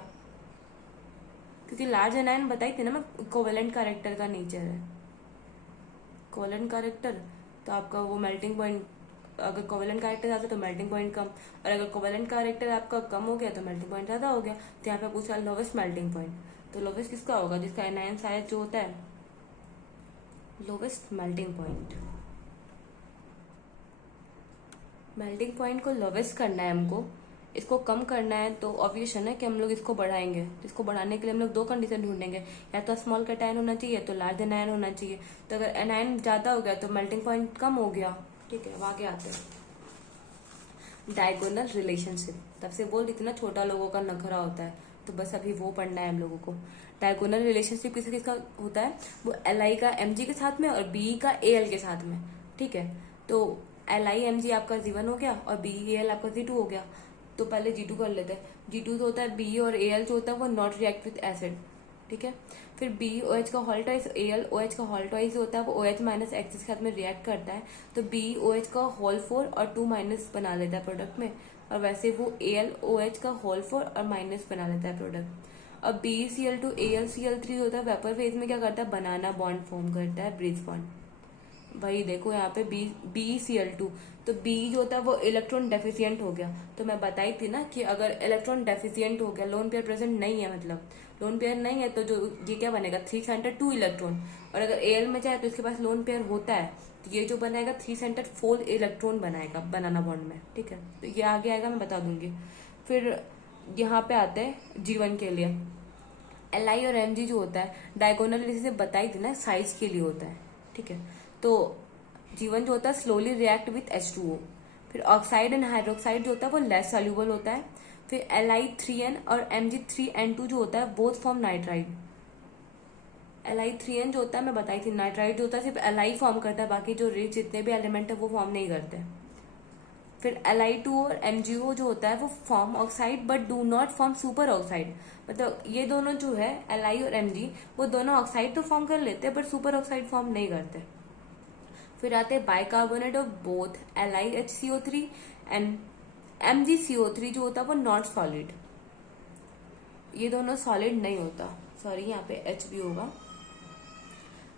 क्योंकि लार्ज एनायन बताई थी ना मैं, कोवेलेंट कैरेक्टर का नेचर है कोवेलेंट कैरेक्टर, तो आपका वो मेल्टिंग पॉइंट, अगर कोवेलेंट कैरेक्टर ज्यादा तो मेल्टिंग पॉइंट कम, और अगर कोवेलेंट कैरेक्टर आपका कम हो गया तो मेल्टिंग पॉइंट ज्यादा हो गया। तो यहाँ पे पूछा लोवेस्ट मेल्टिंग पॉइंट, तो लोवेस्ट किसका होगा, जिसका एनायन साइज जो होता है, lowest melting point, melting point को लोवेस्ट करना है हमको, इसको कम करना है तो ऑब्वियस है ना कि हम लोग इसको बढ़ाएंगे। तो इसको बढ़ाने के लिए हम लोग दो कंडीशन ढूंढेंगे, या तो स्मॉल कैटायन होना चाहिए तो लार्ज एनायन होना चाहिए। तो अगर एनायन ज्यादा हो गया तो मेल्टिंग पॉइंट कम हो गया। ठीक है, अब आगे आते हैं डायगोनल रिलेशनशिप। तब से बोल रही थी ना छोटा लोगों का नखरा होता है, तो बस अभी वो पढ़ना है हम लोगों को। डायगोनल रिलेशनशिप किसका किसका होता है, वो Li का Mg के साथ में और Be का Al के साथ में। ठीक है, तो Li Mg आपका G1 हो गया और Be Al आपका G2 हो गया। तो पहले G2 कर लेते हैं। G2 तो होता है Be और Al जो होता है वो नॉट रिएक्ट विथ एसिड। ठीक है, फिर BOH का होल ट्वाइस Al OH का होल ट्वाइस होता है वो OH माइनस X के साथ में रिएक्ट करता है, तो BOH का होल 4 और 2 माइनस बना लेता है प्रोडक्ट में, और वैसे वो Al OH का होल 4 और माइनस बना लेता है प्रोडक्ट। अब BeCl2 AlCl3 होता है वेपर फेज में क्या करता है, बनाना बॉन्ड फॉर्म करता है, ब्रिज बॉन्ड। भाई देखो यहाँ पे BeCl2, तो B जो होता है वो इलेक्ट्रॉन डेफिशिएंट हो गया। तो मैं बताई थी ना कि अगर इलेक्ट्रॉन डेफिशिएंट हो गया, लोन पेयर प्रेजेंट नहीं है, मतलब लोन पेयर नहीं है, तो जो ये क्या बनेगा 3 सेंटर 2 इलेक्ट्रॉन, और अगर Al में जाए तो इसके पास लोन पेयर होता है, तो ये जो बनाएगा 3 सेंटर 4 इलेक्ट्रॉन बनाएगा बनाना बॉन्ड में। ठीक है, तो ये आगे आएगा मैं बता दूंगी। फिर यहाँ पे आते हैं G1 के लिए, Li और Mg जो होता है डायगोनल रिलेशनशिप बताई थी ना, साइज के लिए होता है। ठीक है, तो G1 जो होता है स्लोली रिएक्ट विथ H2O। फिर ऑक्साइड एंड हाइड्रोक्साइड जो होता है वो लेस सॉल्यूबल होता है। फिर Li3n और Mg3n2 जो होता है बोथ फॉर्म नाइट्राइड। Li3n जो होता है मैं बताई थी, नाइट्राइड जो होता है सिर्फ Li फॉर्म करता है, बाकी जो रिच जितने भी एलिमेंट है वो फॉर्म नहीं करते। फिर Li2 और MgO जो होता है वो form oxide but do not form super oxide, मतलब ये दोनों जो है Li और Mg वो दोनों ऑक्साइड तो फॉर्म कर लेते हैं बट सुपर ऑक्साइड फॉर्म नहीं करते। फिर आते हैं bicarbonate of both LiHCO3 and MgCO3 जो होता है वो नॉट सॉलिड, ये दोनों सॉलिड नहीं होता, सॉरी यहाँ पे H भी होगा।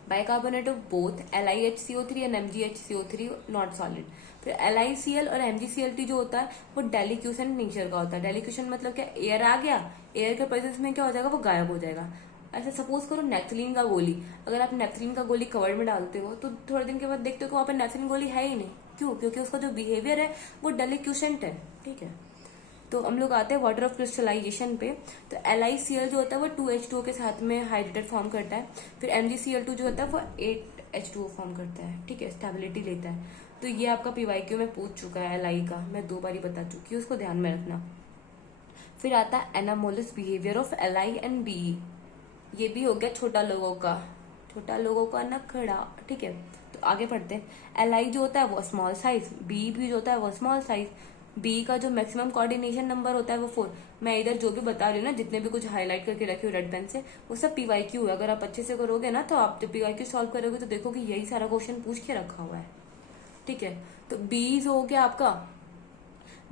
Bicarbonate of both LiHCO3 and MgHCO3 not solid. फिर LiCl और MgCl2 जो होता है वो डेलिक्यूशन नेचर का होता है। डेलिक्यूशन मतलब क्या, एयर आ गया, एयर के प्रेजेंस में क्या हो जाएगा, वो गायब हो जाएगा। ऐसे सपोज करो नेफ्थलीन का गोली, अगर आप नेफ्थलीन का गोली कवर्ड में डालते हो तो थोड़े दिन के बाद देखते हो कि वहां पर नेफ्थलीन गोली है ही नहीं। क्यों, क्योंकि उसका जो बिहेवियर है वो डेलिक्यूशेंट है। ठीक है, तो हम लोग आते हैं वाटर ऑफ क्रिस्टलाइजेशन पे। तो LiCl जो होता है वो 2H2O के साथ में हाइड्रेटेड फॉर्म करता है। फिर MgCl2 जो होता है वो 8H2O फॉर्म करता है। ठीक है, स्टेबिलिटी लेता है। तो ये आपका PYQ में पूछ चुका है, Li का मैं 2 बार बता चुकी हूँ, उसको ध्यान में रखना। फिर आता है anomalous behaviour of Li and Be। ये भी हो गया छोटा लोगों का नखड़ा। ठीक है, तो आगे पढ़ते हैं। Li जो होता है वो स्मॉल साइज, Be भी जो होता है वो स्मॉल साइज। बी का जो मैक्सिमम कोऑर्डिनेशन नंबर होता है वो 4। मैं इधर जो भी बता रही हूँ ना, जितने भी कुछ हाईलाइट करके रखी हूँ रेड पेन से, वो सब PYQ है। अगर आप अच्छे से करोगे ना तो आप जब PYQ सॉल्व करोगे तो देखो कि यही सारा क्वेश्चन पूछ के रखा हुआ है। ठीक है, तो बी हो गया आपका,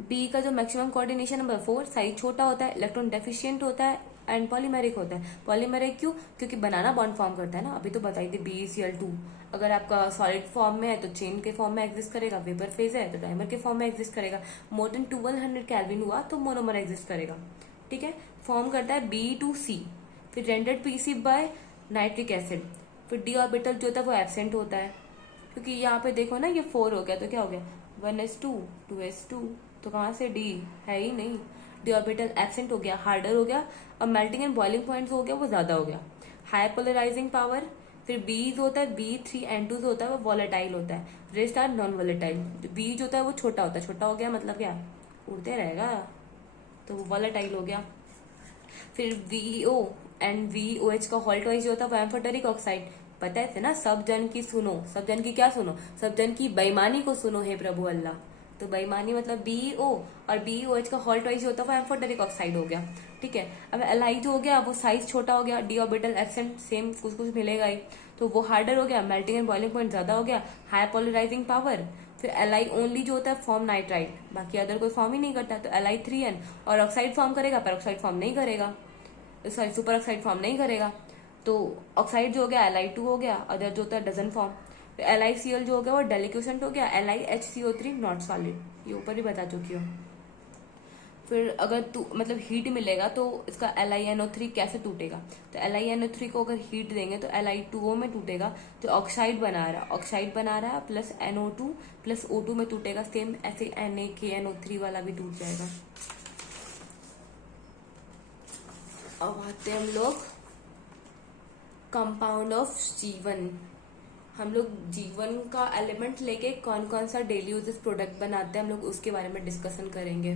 बी का जो मैक्सिमम कोऑर्डिनेशन नंबर 4, साइज छोटा होता है, इलेक्ट्रॉन डेफिशिएंट होता है एंड पॉलीमेरिक होता है। पॉलीमेरिक क्यों, क्योंकि बनाना बॉन्ड फॉर्म करता है ना, अभी तो बताई थी BeCl2। अगर आपका सॉलिड फॉर्म में है तो चेन के फॉर्म में एग्जिस्ट करेगा, वेपर फेज है तो डाइमर के फॉर्म में एग्जिस्ट करेगा, मोर देन 1200 केल्विन हुआ तो मोनोमर एग्जिस्ट करेगा। ठीक है, फॉर्म करता है B2C। फिर rendered PC by nitric acid. फिर डी ऑर्बिटल जो होता है वो एब्सेंट होता है, क्योंकि यहाँ पे देखो ना ये 4 हो गया, तो क्या हो गया 1s2 2s2, तो कहाँ से डी है ही नहीं, डी ऑर्बिटल एब्सेंट हो गया, हार्डर हो गया। अब मेल्टिंग एंड बॉइलिंग पॉइंट हो गया वो ज्यादा हो गया। हाई पोलराइजिंग पावर, फिर बी जो होता है B3N2 जो होता है वो वॉलेटाइल होता है, rest are non volatile. B जो होता है वो छोटा होता है, छोटा हो गया मतलब क्या उड़ते रहेगा, तो वो वॉलेटाइल हो गया। फिर VO एंड VOH का हॉल्ट वाइज जो होता है वो एम्फोटेरिक ऑक्साइड। पता है ना, सब जन की सुनो, सब जन की क्या सुनो, सब जन की बेईमानी को सुनो हे प्रभु अल्लाह। तो बेईमानी मतलब BO और BOH का हॉल्ट वाइज जो होता है वो एम्फोटेरिक ऑक्साइड हो गया। ठीक है, अब Li जो हो गया वो साइज छोटा हो गया, डी ऑर्बिटल एब्सेंट, सेम कुछ कुछ मिलेगा ही, तो वो हार्डर हो गया, मेल्टिंग एंड बॉइलिंग पॉइंट ज्यादा हो गया, हाई पोलराइजिंग पावर। फिर Li ओनली जो होता है फॉर्म नाइट्राइड, बाकी अदर कोई फॉर्म ही नहीं करता, तो Li3N और ऑक्साइड फॉर्म करेगा, पेरोक्साइड फॉर्म नहीं करेगा, सॉरी सुपर ऑक्साइड फॉर्म नहीं करेगा। तो ऑक्साइड जो हो गया Li2 हो गया, अदर जो होता है डजन फॉर्म। LiCl जो हो गया वो डेलिक्यूसेंट हो गया, LiHCO3 नॉट सॉलिड, ये ऊपर भी बता चुकी हूँ। फिर अगर तू मतलब हीट मिलेगा तो इसका LiNO3 कैसे टूटेगा, तो LiNO3 को अगर हीट देंगे तो Li2O में टूटेगा, जो ऑक्साइड बना रहा है प्लस NO2 प्लस O2 में टूटेगा, सेम ऐसे NaKNO3 वाला भी टूट जाएगा। अब आते हैं हम लोग कंपाउंड ऑफ जीवन। हम लोग जीवन का एलिमेंट लेके कौन कौन सा डेली यूजेस प्रोडक्ट बनाते हैं हम लोग उसके बारे में डिस्कशन करेंगे।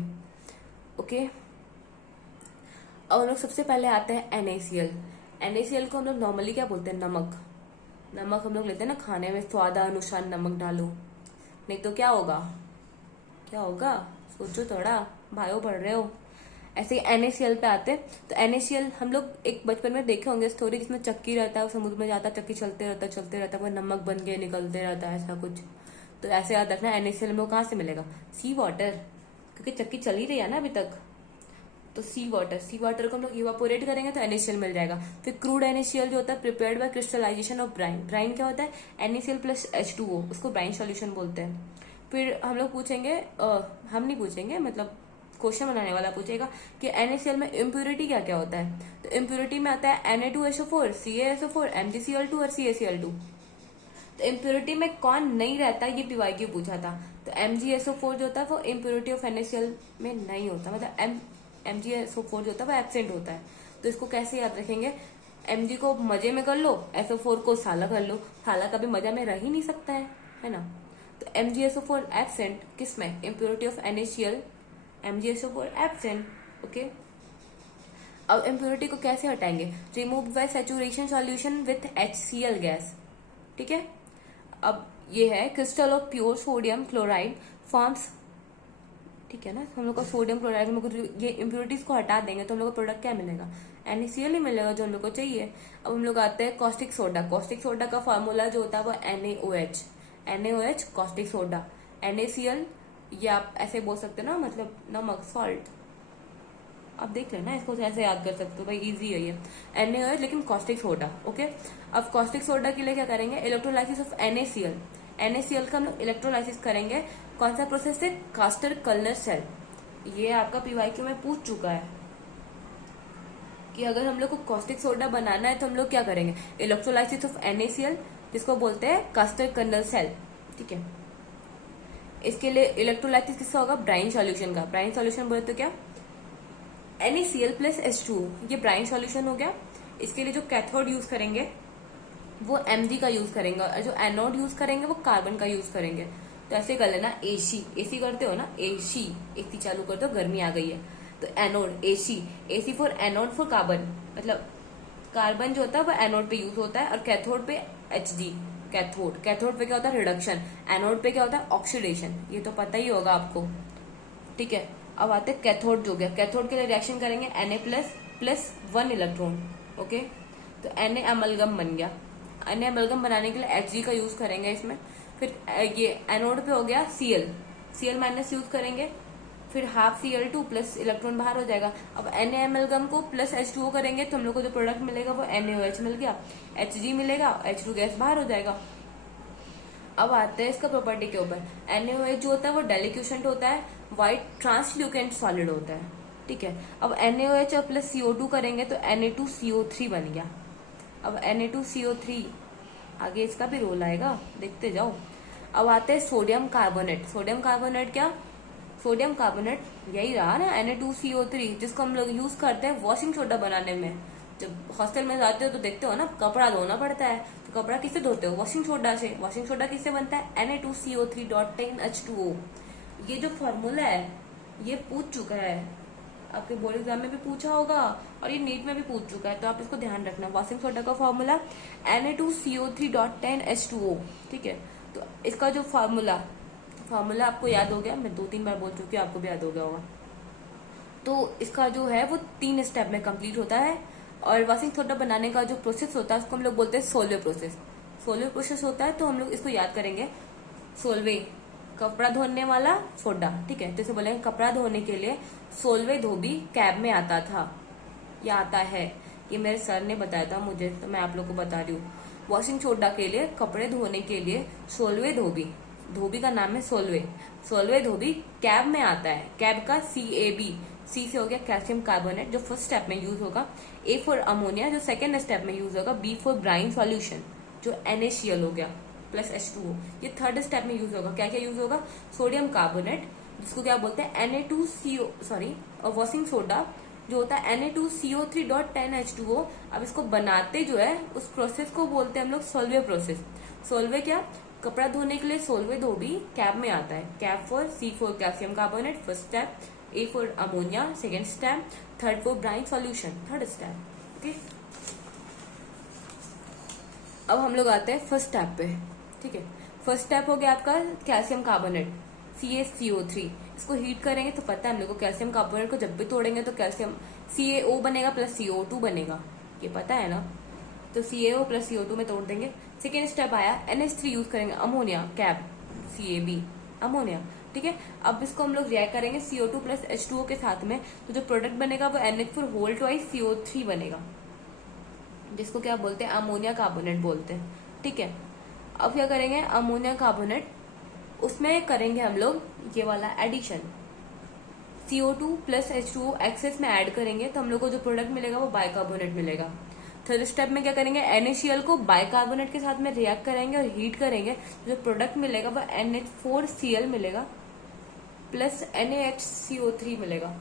ओके, और हम लोग सबसे पहले आते हैं NaCl। NaCl को हम लोग नॉर्मली क्या बोलते हैं, नमक हम लोग लेते हैं ना खाने में, स्वादानुसार नमक डालो, नहीं तो क्या होगा सोचो थोड़ा, भाइयों पढ़ रहे हो। ऐसे ही NaCl पे आते हैं, तो NaCl हम लोग एक बचपन में देखे होंगे स्टोरी, जिसमें चक्की रहता है, वो समुद्र में जाता है, चक्की चलते रहता है, वो नमक बन के निकलते रहता है, ऐसा कुछ। तो ऐसे याद रखना NaCl में वो कहाँ से मिलेगा, सी वाटर, क्योंकि चक्की चल ही रही है ना अभी तक, तो सी वाटर को हम लोग इवापोरेट करेंगे तो NaCl मिल जाएगा। फिर क्रूड NaCl जो होता है prepared by crystallisation of brine क्या होता है NaCl प्लस H2O, उसको ब्राइन सॉल्यूशन बोलते हैं। फिर हम लोग पूछेंगे, हम नहीं पूछेंगे, मतलब क्वेश्चन बनाने वाला पूछेगा कि NaCl में इम्प्यूरिटी क्या क्या होता है, तो इम्प्यूरिटी में आता है Na2SO4 CaSO4 MgCl2 और CaCl2। तो इम्प्योरिटी में कौन नहीं रहता ये PYQ पूछा था, तो MgSO4 जो होता है वो इम्प्योरिटी ऑफ NaCl में नहीं होता, मतलब MgSO4 जो होता है वो एब्सेंट होता है। तो इसको कैसे याद रखेंगे, Mg को मजे में कर लो, SO4 को साला कर लो, साला कभी मजा में रह ही नहीं सकता है ना। तो MgSO4 एब्सेंट किसमें, impurity of NaCl, MgSO4 absent. Okay, अब इम्प्योरिटी को कैसे हटाएंगे, remove by saturation solution with HCl gas. ठीक है, अब ये है crystal of pure sodium chloride forms, ठीक है ना, हम लोग का सोडियम क्लोराइड, हम लोग ये इम्प्योरिटीज को हटा देंगे तो हम लोग को प्रोडक्ट क्या मिलेगा, NaCl ही मिलेगा जो हम लोग को चाहिए। अब हम लोग आते हैं कॉस्टिक सोडा का फॉर्मूला जो होता है वो NaOH कॉस्टिक सोडा। NaCl ये आप ऐसे बोल सकते हो ना, मतलब नमक, सॉल्ट, आप देख लेना इसको ऐसे याद कर सकते हो भाई, इजी है ये NaOH लेकिन कॉस्टिक सोडा। ओके, अब कॉस्टिक सोडा के लिए क्या करेंगे, इलेक्ट्रोलाइसिस ऑफ NaCl का हम लोग इलेक्ट्रोलाइसिस करेंगे, कौन सा प्रोसेस से, कास्टर कल्नर सेल। ये आपका PYQ में पूछ चुका है कि अगर हम लोग को कॉस्टिक सोडा बनाना है तो हम लोग क्या करेंगे, इलेक्ट्रोलाइसिस ऑफ NaCl, जिसको बोलते हैं कास्टर कल्नर सेल। ठीक है, इसके लिए इलेक्ट्रोलाइसिस किसका होगा, ब्राइन सॉल्यूशन का। ब्राइन सॉल्यूशन बोले तो क्या, NaCl प्लस H2O, ये ब्राइन सॉल्यूशन हो गया। इसके लिए जो कैथोड यूज करेंगे वो Mg का यूज करेंगे, और जो एनोड यूज करेंगे वो कार्बन का यूज करेंगे। तो ऐसे कर लेना, एसी करते हो ना, एसी चालू करते हो, गर्मी आ गई है, तो anode AC for anode for carbon, मतलब कार्बन जो होता है वो एनोड पे यूज होता है, और कैथोड पे Hg, कैथोड पे क्या होता है, रिडक्शन, एनोड पे क्या होता है, ऑक्सीडेशन, ये तो पता ही होगा आपको। ठीक है, अब आते हैं कैथोड जो गया, कैथोड के लिए रिएक्शन करेंगे Na प्लस 1 इलेक्ट्रॉन। ओके, तो Na अमलगम बन गया, Na अमलगम बनाने के लिए Hg का यूज करेंगे इसमें। फिर ये एनोड पे हो गया Cl माइनस यूज करेंगे, फिर हाफ Cl2 प्लस इलेक्ट्रॉन बाहर हो जाएगा। अब Na अमलगम को प्लस H2O करेंगे तो हम लोग को जो प्रोडक्ट मिलेगा वो NaOH मिल गया, Hg मिलेगा, H2 गैस बाहर हो जाएगा। अब आते हैं इसका प्रॉपर्टी के ऊपर, NaOH जो होता है वो डेलिक्यूसेंट होता है, व्हाइट ट्रांसल्यूकेंट सॉलिड होता है। ठीक है, अब NaOH और प्लस CO2 करेंगे तो Na2CO3 बन गया। अब Na2CO3 आगे इसका भी रोल आएगा, देखते जाओ। अब आते हैं सोडियम कार्बोनेट। सोडियम कार्बोनेट क्या, सोडियम कार्बोनेट यही रहा ना Na2CO3, जिसको हम लोग यूज करते हैं वॉशिंग सोडा बनाने में। जब हॉस्टल में जाते हो तो देखते हो ना, कपड़ा धोना पड़ता है, तो कपड़ा किससे धोते हो, वॉशिंग सोडा से। वॉशिंग सोडा किससे बनता है, Na2CO3.10H2O। ये जो फॉर्मूला है ये पूछ चुका है, आपके बोर्ड एग्जाम में भी पूछा होगा और ये नीट में भी पूछ चुका है, तो आप इसको ध्यान रखना। वॉशिंग सोडा का फॉर्मूला Na2CO3.10H2O, ठीक है। तो इसका जो फॉर्मूला आपको याद हो गया, मैं 2-3 बार बोल चुकी हूँ, आपको भी याद हो गया होगा। तो इसका जो है वो 3 स्टेप में कंप्लीट होता है। और वॉशिंग सोडा बनाने का जो प्रोसेस होता है उसको हम लोग बोलते हैं सोलवे प्रोसेस। सोलवे प्रोसेस होता है, तो हम लोग इसको याद करेंगे। सोलवे कपड़ा धोने वाला सोडा, ठीक है। जैसे बोलेंगे कपड़ा धोने के लिए सोलवे धोबी कैब में आता था या आता है, ये मेरे सर ने बताया था मुझे, तो मैं आप लोग को बता रही हूँ। वॉशिंग सोडा के लिए, कपड़े धोने के लिए सोलवे धोबी, धोबी का नाम है सोलवे, सोलवे धोबी कैब में आता है। कैब का CAB, सी से हो गया कैल्शियम कार्बोनेट जो फर्स्ट स्टेप में यूज होगा, A फॉर अमोनिया जो सेकेंड स्टेप में यूज होगा, B फॉर ब्राइन सॉल्यूशन जो NaCl हो गया प्लस H2O, ये थर्ड स्टेप में यूज होगा। क्या क्या यूज होगा, सोडियम कार्बोनेट जिसको क्या बोलते हैं और वॉशिंग सोडा जो होता है Na2CO3.10H2O। अब इसको बनाते जो है उस प्रोसेस को बोलते हैं हम लोग सोलवे प्रोसेस। सोलवे क्या, कपड़ा धोने के लिए सोलवे धोबी कैब में आता है। Cab for C for calcium carbonate first step, A for ammonia second step, third for brine solution third step, okay. अब हम लोग आते हैं फर्स्ट स्टेप पे, ठीक है। फर्स्ट स्टेप हो गया आपका कैल्शियम कार्बोनेट CaCO3। इसको हीट करेंगे तो पता है हम लोग को, कैल्शियम कार्बोनेट को जब भी तोड़ेंगे तो कैल्शियम CaO बनेगा प्लस CO2 बनेगा, ये पता है ना। तो CaO प्लस CO2 में तोड़ देंगे। सेकेंड स्टेप आया NH3 यूज करेंगे, अमोनिया कैब CaB अमोनिया, ठीक है। अब इसको हम लोग रिएक्ट करेंगे CO2 प्लस H2O के साथ में, तो जो प्रोडक्ट बनेगा वो NH4 होल ट्वाइस CO3 बनेगा, जिसको क्या बोलते हैं, अमोनिया कार्बोनेट बोलते हैं, ठीक है। अब क्या करेंगे, अमोनिया कार्बोनेट उसमें करेंगे हम लोग ये वाला addition, CO2 plus H2O excess में ऐड करेंगे, तो हम लोग को जो प्रोडक्ट मिलेगा वो बाइकार्बोनेट मिलेगा। थर्ड स्टेप में क्या करेंगे, NaCl को बाइकार्बोनेट के साथ में रिएक्ट करेंगे और हीट करेंगे, जो प्रोडक्ट मिलेगा वो NH4Cl मिलेगा प्लस NaHCO3 मिलेगा।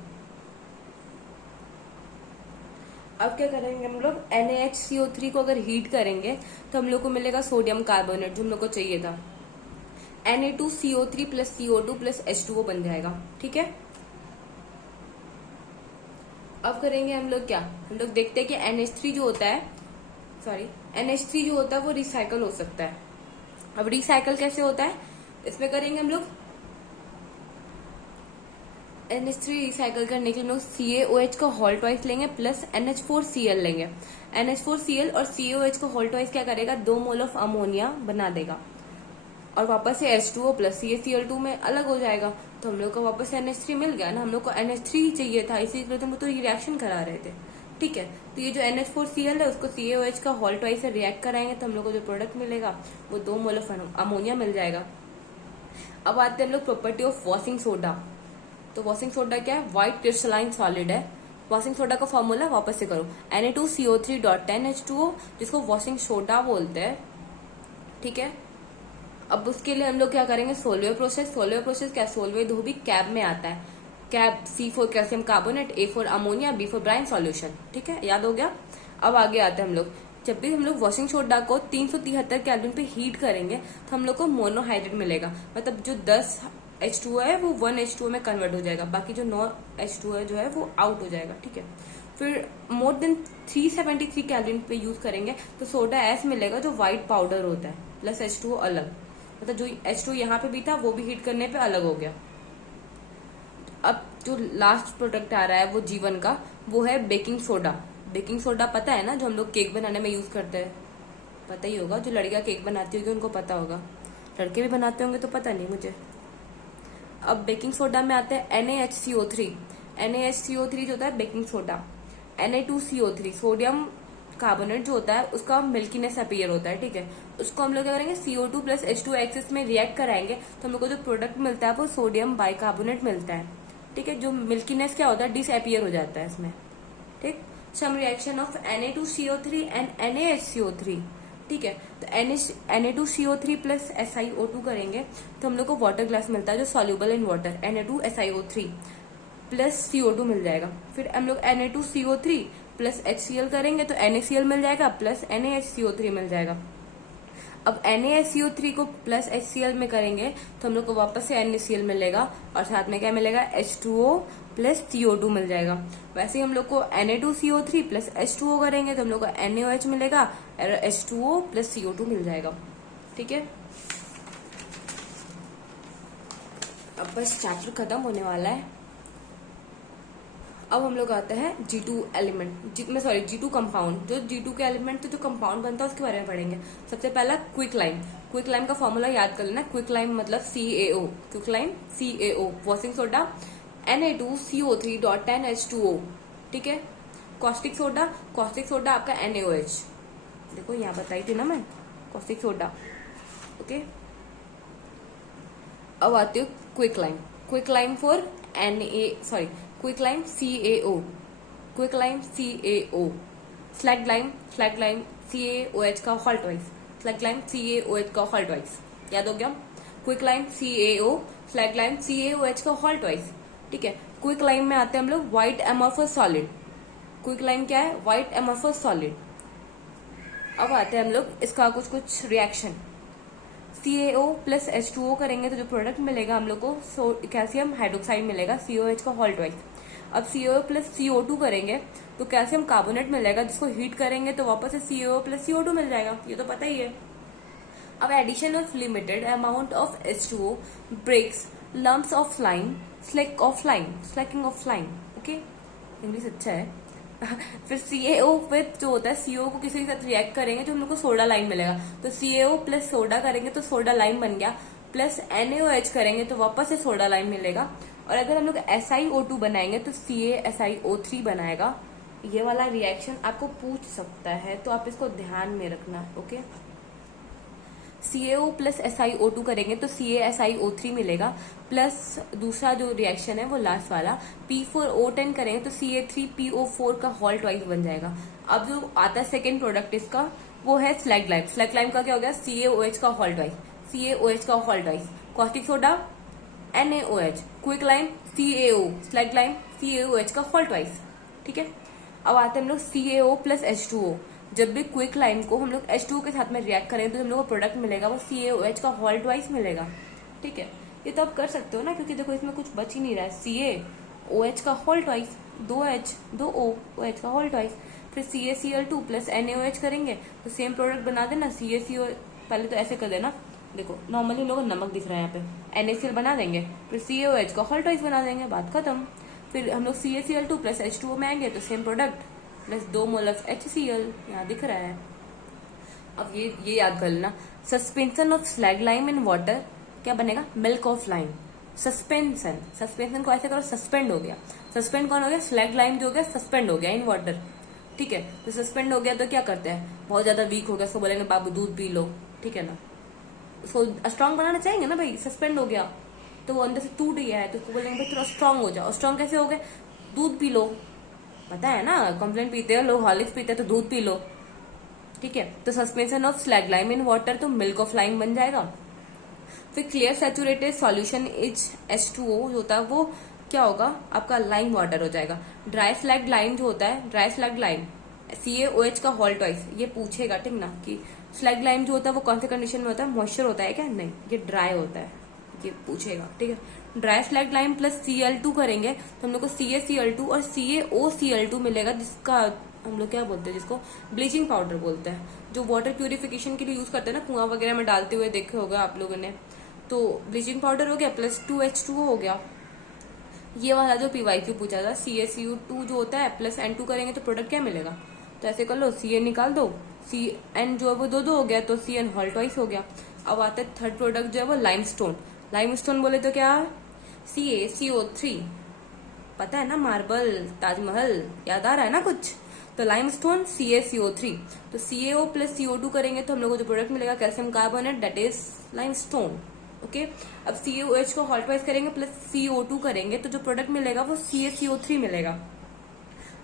अब क्या करेंगे हम लोग, NaHCO3 को अगर हीट करेंगे तो हम लोग को मिलेगा सोडियम कार्बोनेट जो हम लोग को चाहिए था, Na2CO3 plus CO2 plus H2O बन जाएगा, ठीक है। अब करेंगे हम लोग क्या, हम लोग देखते हैं कि NH3 जो होता है, NH3 जो होता है वो रिसाइकल हो सकता है। अब रिसाइकल कैसे होता है, इसमें करेंगे हम लोग NH3 रिसाइकल करने के लिए हम लोग CaOH का होल ट्वाइस लेंगे प्लस NH4Cl लेंगे। NH4Cl और CaOH का होल ट्वाइस क्या करेगा, 2 मोल ऑफ अमोनिया बना देगा और वापस से H2O प्लस CaCl2 में अलग हो जाएगा, तो हम लोग को वापस से NH3 मिल गया ना। हम लोग को NH3 ही चाहिए था, इसीलिए तो ये रिएक्शन करा रहे थे, ठीक है। तो ये जो NH4Cl है उसको CaOH का होल ट्वाइस से रिएक्ट कराएंगे, तो हम लोग को जो प्रोडक्ट मिलेगा वो 2 मोल ऑफ अमोनिया मिल जाएगा। अब आते हैं हम लोग प्रॉपर्टी ऑफ वॉशिंग सोडा। तो वॉशिंग सोडा क्या है, व्हाइट क्रिस्टलाइन सॉलिड है। वॉशिंग सोडा का फॉर्मूला वापस से करो, Na2CO3.10H2O जिसको वॉशिंग सोडा बोलते हैं, ठीक है। अब उसके लिए हम लोग क्या करेंगे, सोलवे प्रोसेस। सोलवे प्रोसेस क्या, सोलवे धोबी कैब में आता है। Cab C for calcium carbonate, A for ammonia, B for brine solution, ठीक है, याद हो गया। अब आगे आते हैं हम लोग, जब भी हम लोग वॉशिंग सोडा को 373 केल्विन पे हीट करेंगे तो हम लोग को मोनोहाइड्रेट मिलेगा, मतलब जो 10 H2O है वो 1 H2O में कन्वर्ट हो जाएगा, बाकी जो 9 H2O है जो है वो आउट हो जाएगा, ठीक है। फिर मोर देन 373 केल्विन पे यूज करेंगे तो सोडा एस मिलेगा जो व्हाइट पाउडर होता है, प्लस H2O अलग, मतलब जो H2O यहाँ पे भी था वो भी हीट करने पे अलग हो गया। अब जो लास्ट प्रोडक्ट आ रहा है वो जीवन का, वो है बेकिंग सोडा। बेकिंग सोडा पता है ना, जो हम लोग केक बनाने में यूज करते हैं, पता ही होगा, जो लड़कियां केक बनाती होगी उनको पता होगा, लड़के भी बनाते होंगे तो पता नहीं मुझे। अब बेकिंग सोडा में आते हैं NaHCO3। NaHCO3 जो होता है baking soda, Na2CO3 sodium carbonate जो होता है उसका मिल्कीनेस अपीयर होता है, ठीक है। उसको हम लोग क्या करेंगे, CO2 प्लस H2O एक्सेस में रिएक्ट कराएंगे तो हम लोग को जो प्रोडक्ट मिलता है वो सोडियम बाइकार्बोनेट मिलता है, ठीक है। जो मिल्कीनेस क्या होता है, डिसअपियर हो जाता है इसमें, ठीक। सम reaction of Na2CO3 and NaHCO3 ठीक है। तो Na2CO3 प्लस SiO2 करेंगे तो हम लोग को वाटर ग्लास मिलता है जो soluble in water, Na2SiO3 plus CO2 मिल जाएगा। फिर हम लोग Na2CO3 प्लस HCl करेंगे तो NaCl मिल जाएगा प्लस NaHCO3 मिल जाएगा। अब NaHCO3 को प्लस HCl में करेंगे तो हम लोग को वापस से NaCl मिलेगा और साथ में क्या मिलेगा, H2O प्लस CO2 मिल जाएगा। वैसे ही हम लोग को Na2CO3 प्लस H2O करेंगे तो हम लोग को NaOH मिलेगा और H2O प्लस CO2 मिल जाएगा। ठीक है, अब बस चैप्टर खत्म होने वाला है। अब हम लोग आते हैं G2 एलिमेंट, G2 कंपाउंड। जो G2 के एलिमेंट तो जो कंपाउंड बनता है उसके बारे में पढ़ेंगे। सबसे पहला क्विक लाइम। क्विक लाइम का फॉर्मूला याद कर लेना। क्विक लाइम मतलब CaO, quick lime CaO, washing soda Na2CO3.10H2O, ठीक है। कॉस्टिक सोडा आपका NaOH, देखो यहाँ बताई थी ना मैं, कॉस्टिक सोडा, ओके। अब आती हूँ quick lime. Quick lime for quick lime CaO, slag lime CaOH का whole twice, slag lime CaOH का होल ट्वाइस, याद हो गया। Quick lime CaO, slag lime CaOH का होल ट्वाइस, ठीक है। क्विक लाइम में आते हैं हम लोग white amorphous solid. Quick lime क्या है, व्हाइट एमोर्फस सॉलिड। अब आते हैं हम लोग इसका कुछ रिएक्शन। CaO प्लस H2O करेंगे तो जो प्रोडक्ट मिलेगा हम लोग को कैल्शियम हाइड्रोक्साइड मिलेगा, COH का होल ट्वाइस। अब CaO प्लस CO2 करेंगे तो कैल्शियम कार्बोनेट मिलेगा, जिसको हीट करेंगे तो वापस से CaO प्लस CO2 मिल जाएगा, ये तो पता ही है। अब addition of limited amount of H2O breaks lumps of lime, slaking of lime, okay, English अच्छा है। फिर CaO विथ जो होता है, CO को किसी के साथ रिएक्ट करेंगे तो हम लोग को सोडा लाइम मिलेगा, तो CaO प्लस सोडा करेंगे तो सोडा लाइम बन गया, प्लस NaOH करेंगे तो वापस से सोडा लाइम मिलेगा। और अगर हम लोग SiO2 बनाएंगे तो CaSiO3 बनाएगा। ये वाला रिएक्शन आपको पूछ सकता है तो आप इसको ध्यान में रखना, ओके। CaO प्लस SiO2 करेंगे तो CaSiO3 मिलेगा, प्लस दूसरा जो रिएक्शन है वो लास्ट वाला P4O10 करेंगे तो Ca3PO4 का होल ट्वाइस बन जाएगा। अब जो आता है सेकेंड प्रोडक्ट इसका वो है स्लैग लाइम। स्लैग लाइम का क्या हो गया, CaOH का whole twice, caustic soda NaOH, quick lime CaO, slag lime CaOH का होल ट्वाइस, ठीक है। अब आते हैं हम लोग CaO प्लस H2O। जब भी क्विक लाइम को हम लोग H2O के साथ में रिएक्ट करें तो हम लोग को प्रोडक्ट मिलेगा वो CaOH का होल ट्वाइस मिलेगा, ठीक है। ये तो आप कर सकते हो ना, क्योंकि देखो इसमें कुछ बच ही नहीं रहा है। CaOH का whole twice, 2H 2O, OH का होल ट्वाइस। फिर CaCl2 प्लस NaOH करेंगे तो सेम प्रोडक्ट बना देना। CaCO पहले तो ऐसे कर देना, देखो नॉर्मली लोगों को नमक दिख रहा है यहाँ पे, NaCl बना देंगे, फिर CaOH का होल ट्वाइस बना देंगे, बात खत्म। फिर हम लोग CaCl2 प्लस H2O में आएंगे तो same product plus 2 mole of HCl, यहाँ दिख रहा है। अब ये याद कर लेना, suspension of slag lime in water क्या बनेगा, मिल्क ऑफ लाइम। सस्पेंशन को ऐसे करो, सस्पेंड हो गया। सस्पेंड कौन हो गया, स्लैग लाइम जो हो गया सस्पेंड हो गया इन वाटर, ठीक है। तो सस्पेंड हो गया तो क्या करते हैं, बहुत ज्यादा वीक हो गया, उसको बोलेंगे बाबू दूध पी लो, ठीक है ना। उसको स्ट्रांग बनाना चाहेंगे ना भाई, सस्पेंड हो गया तो वो अंदर से टूट गया है तो उसको बोलेंगे भाई थोड़ा स्ट्रांग हो जाओ। स्ट्रांग कैसे हो गए, दूध पी लो, पता है ना, कॉम्प्लेन पीते हो लोग, हॉर्लिक्स पीते हैं तो दूध पी लो, ठीक है। तो suspension of slag lime in water तो मिल्क ऑफ लाइम बन जाएगा। फिर clear saturated solution is H2O जो होता है वो क्या होगा, आपका लाइम वाटर हो जाएगा। ड्राई स्लैग लाइम जो होता है, ड्राई स्लैग लाइम CaOH का होल ट्वाइस, ये पूछेगा ठीक ना, कि स्लैग लाइम जो होता है वो कौन से कंडीशन में होता है, मॉइस्चर होता है क्या, नहीं, ये ड्राई होता है, ये पूछेगा, ठीक है। Dry slag lime plus Cl2 करेंगे तो हम लोग को CaCl2 और CaOCl2 मिलेगा, जिसका हम लोग क्या बोलते हैं, जिसको ब्लीचिंग पाउडर बोलते हैं, जो वाटर प्यूरिफिकेशन के लिए यूज करते हैं ना, कुआं वगैरह में डालते हुए देखे होगा आप लोगों ने। तो ब्लीचिंग पाउडर हो गया प्लस 2H2O हो गया। ये वाला जो PYQ पूछा था, CaCO2 जो होता है प्लस N2 करेंगे तो प्रोडक्ट क्या मिलेगा, तो ऐसे कर लो, Cn निकाल दो, Cn जो है वो 2 हो गया तो Cn होल ट्वाइस हो गया। अब आता है थर्ड प्रोडक्ट जो है वो लाइमस्टोन। लाइमस्टोन बोले तो क्या, CaCO3, पता है ना, मार्बल, ताजमहल, याद आ रहा है ना कुछ, तो लाइमस्टोन CaCO3, तो CaO प्लस CO2 करेंगे तो हम लोग को जो प्रोडक्ट मिलेगा calcium carbonate, that is limestone, okay. अब CaOH को होल ट्वाइस करेंगे प्लस CO2 करेंगे तो जो प्रोडक्ट मिलेगा वो CaCO3 मिलेगा।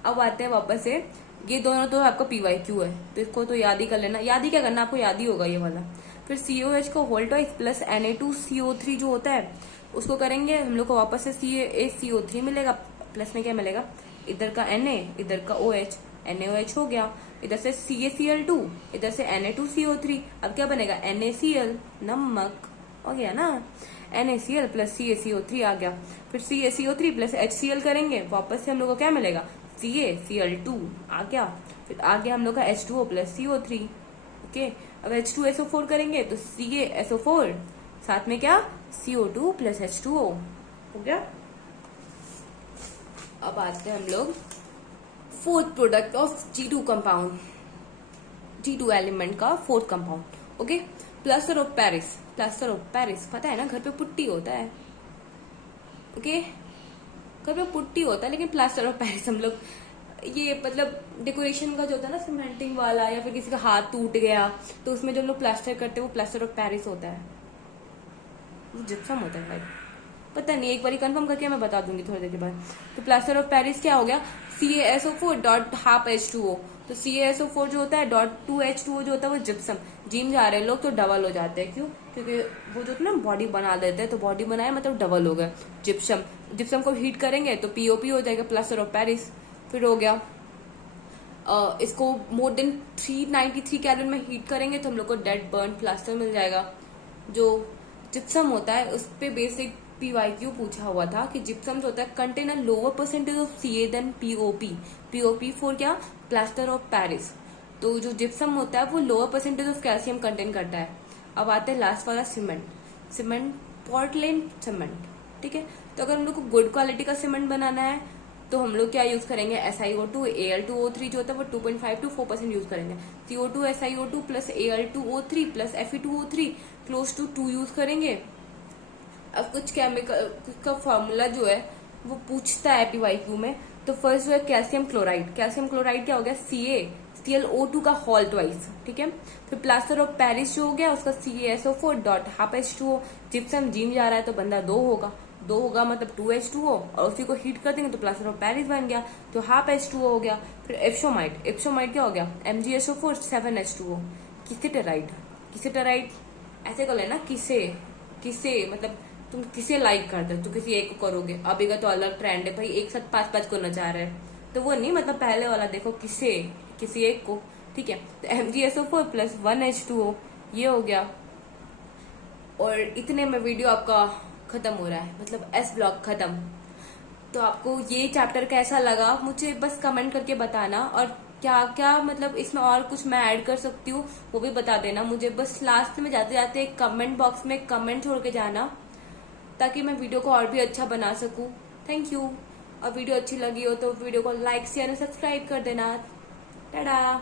अब आते हैं वापस से ये दोनों तो आपका PYQ है, तो इसको तो याद ही कर लेना। याद ही क्या करना, आपको याद ही होगा ये वाला। फिर COH को होल ट्वाइस प्लस Na2CO3 जो होता है उसको करेंगे हम लोग को वापस से CaCO3 मिलेगा, प्लस में क्या मिलेगा, इधर का Na इधर का OH, NaOH हो गया, इधर से CaCl2 इधर से Na2CO3। अब क्या बनेगा, NaCl, नमक हो गया ना, NaCl प्लस CaCO3 आ गया। फिर CaCO3 प्लस HCl करेंगे, वापस से हम लोग को क्या मिलेगा, CaCl2 आ गया। फिर आ गया हम लोग का H2O प्लस CO3। ओके, अब H2SO4 करेंगे तो CaSO4 साथ में क्या, CO2 प्लस H2O हो गया। अब आते हैं हम लोग fourth product of G2 compound, G2 element का fourth compound. Okay, plaster of Paris. Plaster of Paris पता है ना, घर पे पुट्टी होता है। ओके, घर पे पुट्टी होता है, लेकिन प्लास्टर ऑफ पेरिस हम लोग ये मतलब डेकोरेशन का जो होता है ना, सीमेंटिंग वाला, या फिर किसी का हाथ टूट गया तो उसमें जो हम लोग प्लास्टर करते हैं वो प्लास्टर ऑफ पेरिस होता है, वो जिप्सम होता है भाई, पता नहीं, एक बार कंफर्म करके मैं बता दूंगी थोड़ी देर के बाद। तो प्लास्टर ऑफ पेरिस क्या हो गया, CaSO4 डॉट हाफ H2O। तो CaSO4 जो होता है डॉट 2H2O जो होता है वो जिप्सम। जिम जा रहे हैं लोग तो डबल हो जाते हैं, क्यों, क्योंकि वो जो ना बॉडी बना देते हैं, तो बॉडी बनाए मतलब डबल हो गया जिप्सम। जिप्सम को हीट करेंगे तो POP हो जाएगा, प्लास्टर ऑफ पेरिस। फिर हो गया इसको मोर देन 393 कैलोरी में हीट करेंगे तो हम लोग को डेड बर्न प्लास्टर मिल जाएगा। जो जिप्सम होता है उस पे बेसिक PYQ पूछा हुआ था कि जिप्सम जो होता है contain a lower percentage of Ca than POP। POP for क्या, प्लास्टर ऑफ पेरिस। तो जो जिप्सम होता है वो lower percentage of calcium contain करता है। अब आते हैं लास्ट वाला सीमेंट। सीमेंट पोर्टलैंड सीमेंट, ठीक है। तो अगर हम लोग को गुड क्वालिटी का सीमेंट बनाना है तो हम लोग क्या यूज करेंगे, SiO2 Al2O3 जो होता है वो 2.5 to 4% यूज करेंगे। CO2 SiO2 plus Al2O3 plus Fe2O3 close to 2 use करेंगे। अब कुछ केमिकल का फॉर्मूला जो है वो पूछता है PYQ में। तो फर्स्ट जो है कैल्शियम क्लोराइड। कैल्शियम क्लोराइड क्या हो गया, CaClO2 का होल ट्वाइस, ठीक है। फिर प्लास्टर ऑफ पेरिस जो हो गया उसका CaSO4 dot half H2O। Gypsum gym जा रहा है तो बंदा 2 होगा, 2 होगा मतलब 2H2O, और उसी को हीट कर देंगे तो प्लास्टर ऑफ पेरिस बन गया, तो हाफ H2O हो गया। फिर एप्सोमाइड। एप्सोमाइड क्या हो गया, MgSO4 7H2O। किसेटेराइड। किसेटेराइड ऐसे कर लेना, किसे मतलब तुम किसे लाइक करते हो तो किसी एक को करोगे। अभी का तो अलग ट्रेंड है भाई, एक साथ 5-5 को नचा रहे हैं, तो वो नहीं, मतलब पहले वाला देखो, किसी एक को, ठीक है। तो MgSO4 प्लस 1H2O ये हो गया। और इतने में वीडियो आपका खत्म हो रहा है, मतलब S ब्लॉक खत्म। तो आपको ये चैप्टर कैसा लगा मुझे बस कमेंट करके बताना, और क्या क्या मतलब इसमें और कुछ मैं ऐड कर सकती हूँ वो भी बता देना मुझे। बस लास्ट में जाते जाते कमेंट बॉक्स में कमेंट छोड़ के जाना, ताकि मैं वीडियो को और भी अच्छा बना सकूं। Thank you. और वीडियो अच्छी लगी हो तो वीडियो को लाइक शेयर और सब्सक्राइब कर देना। टाटा।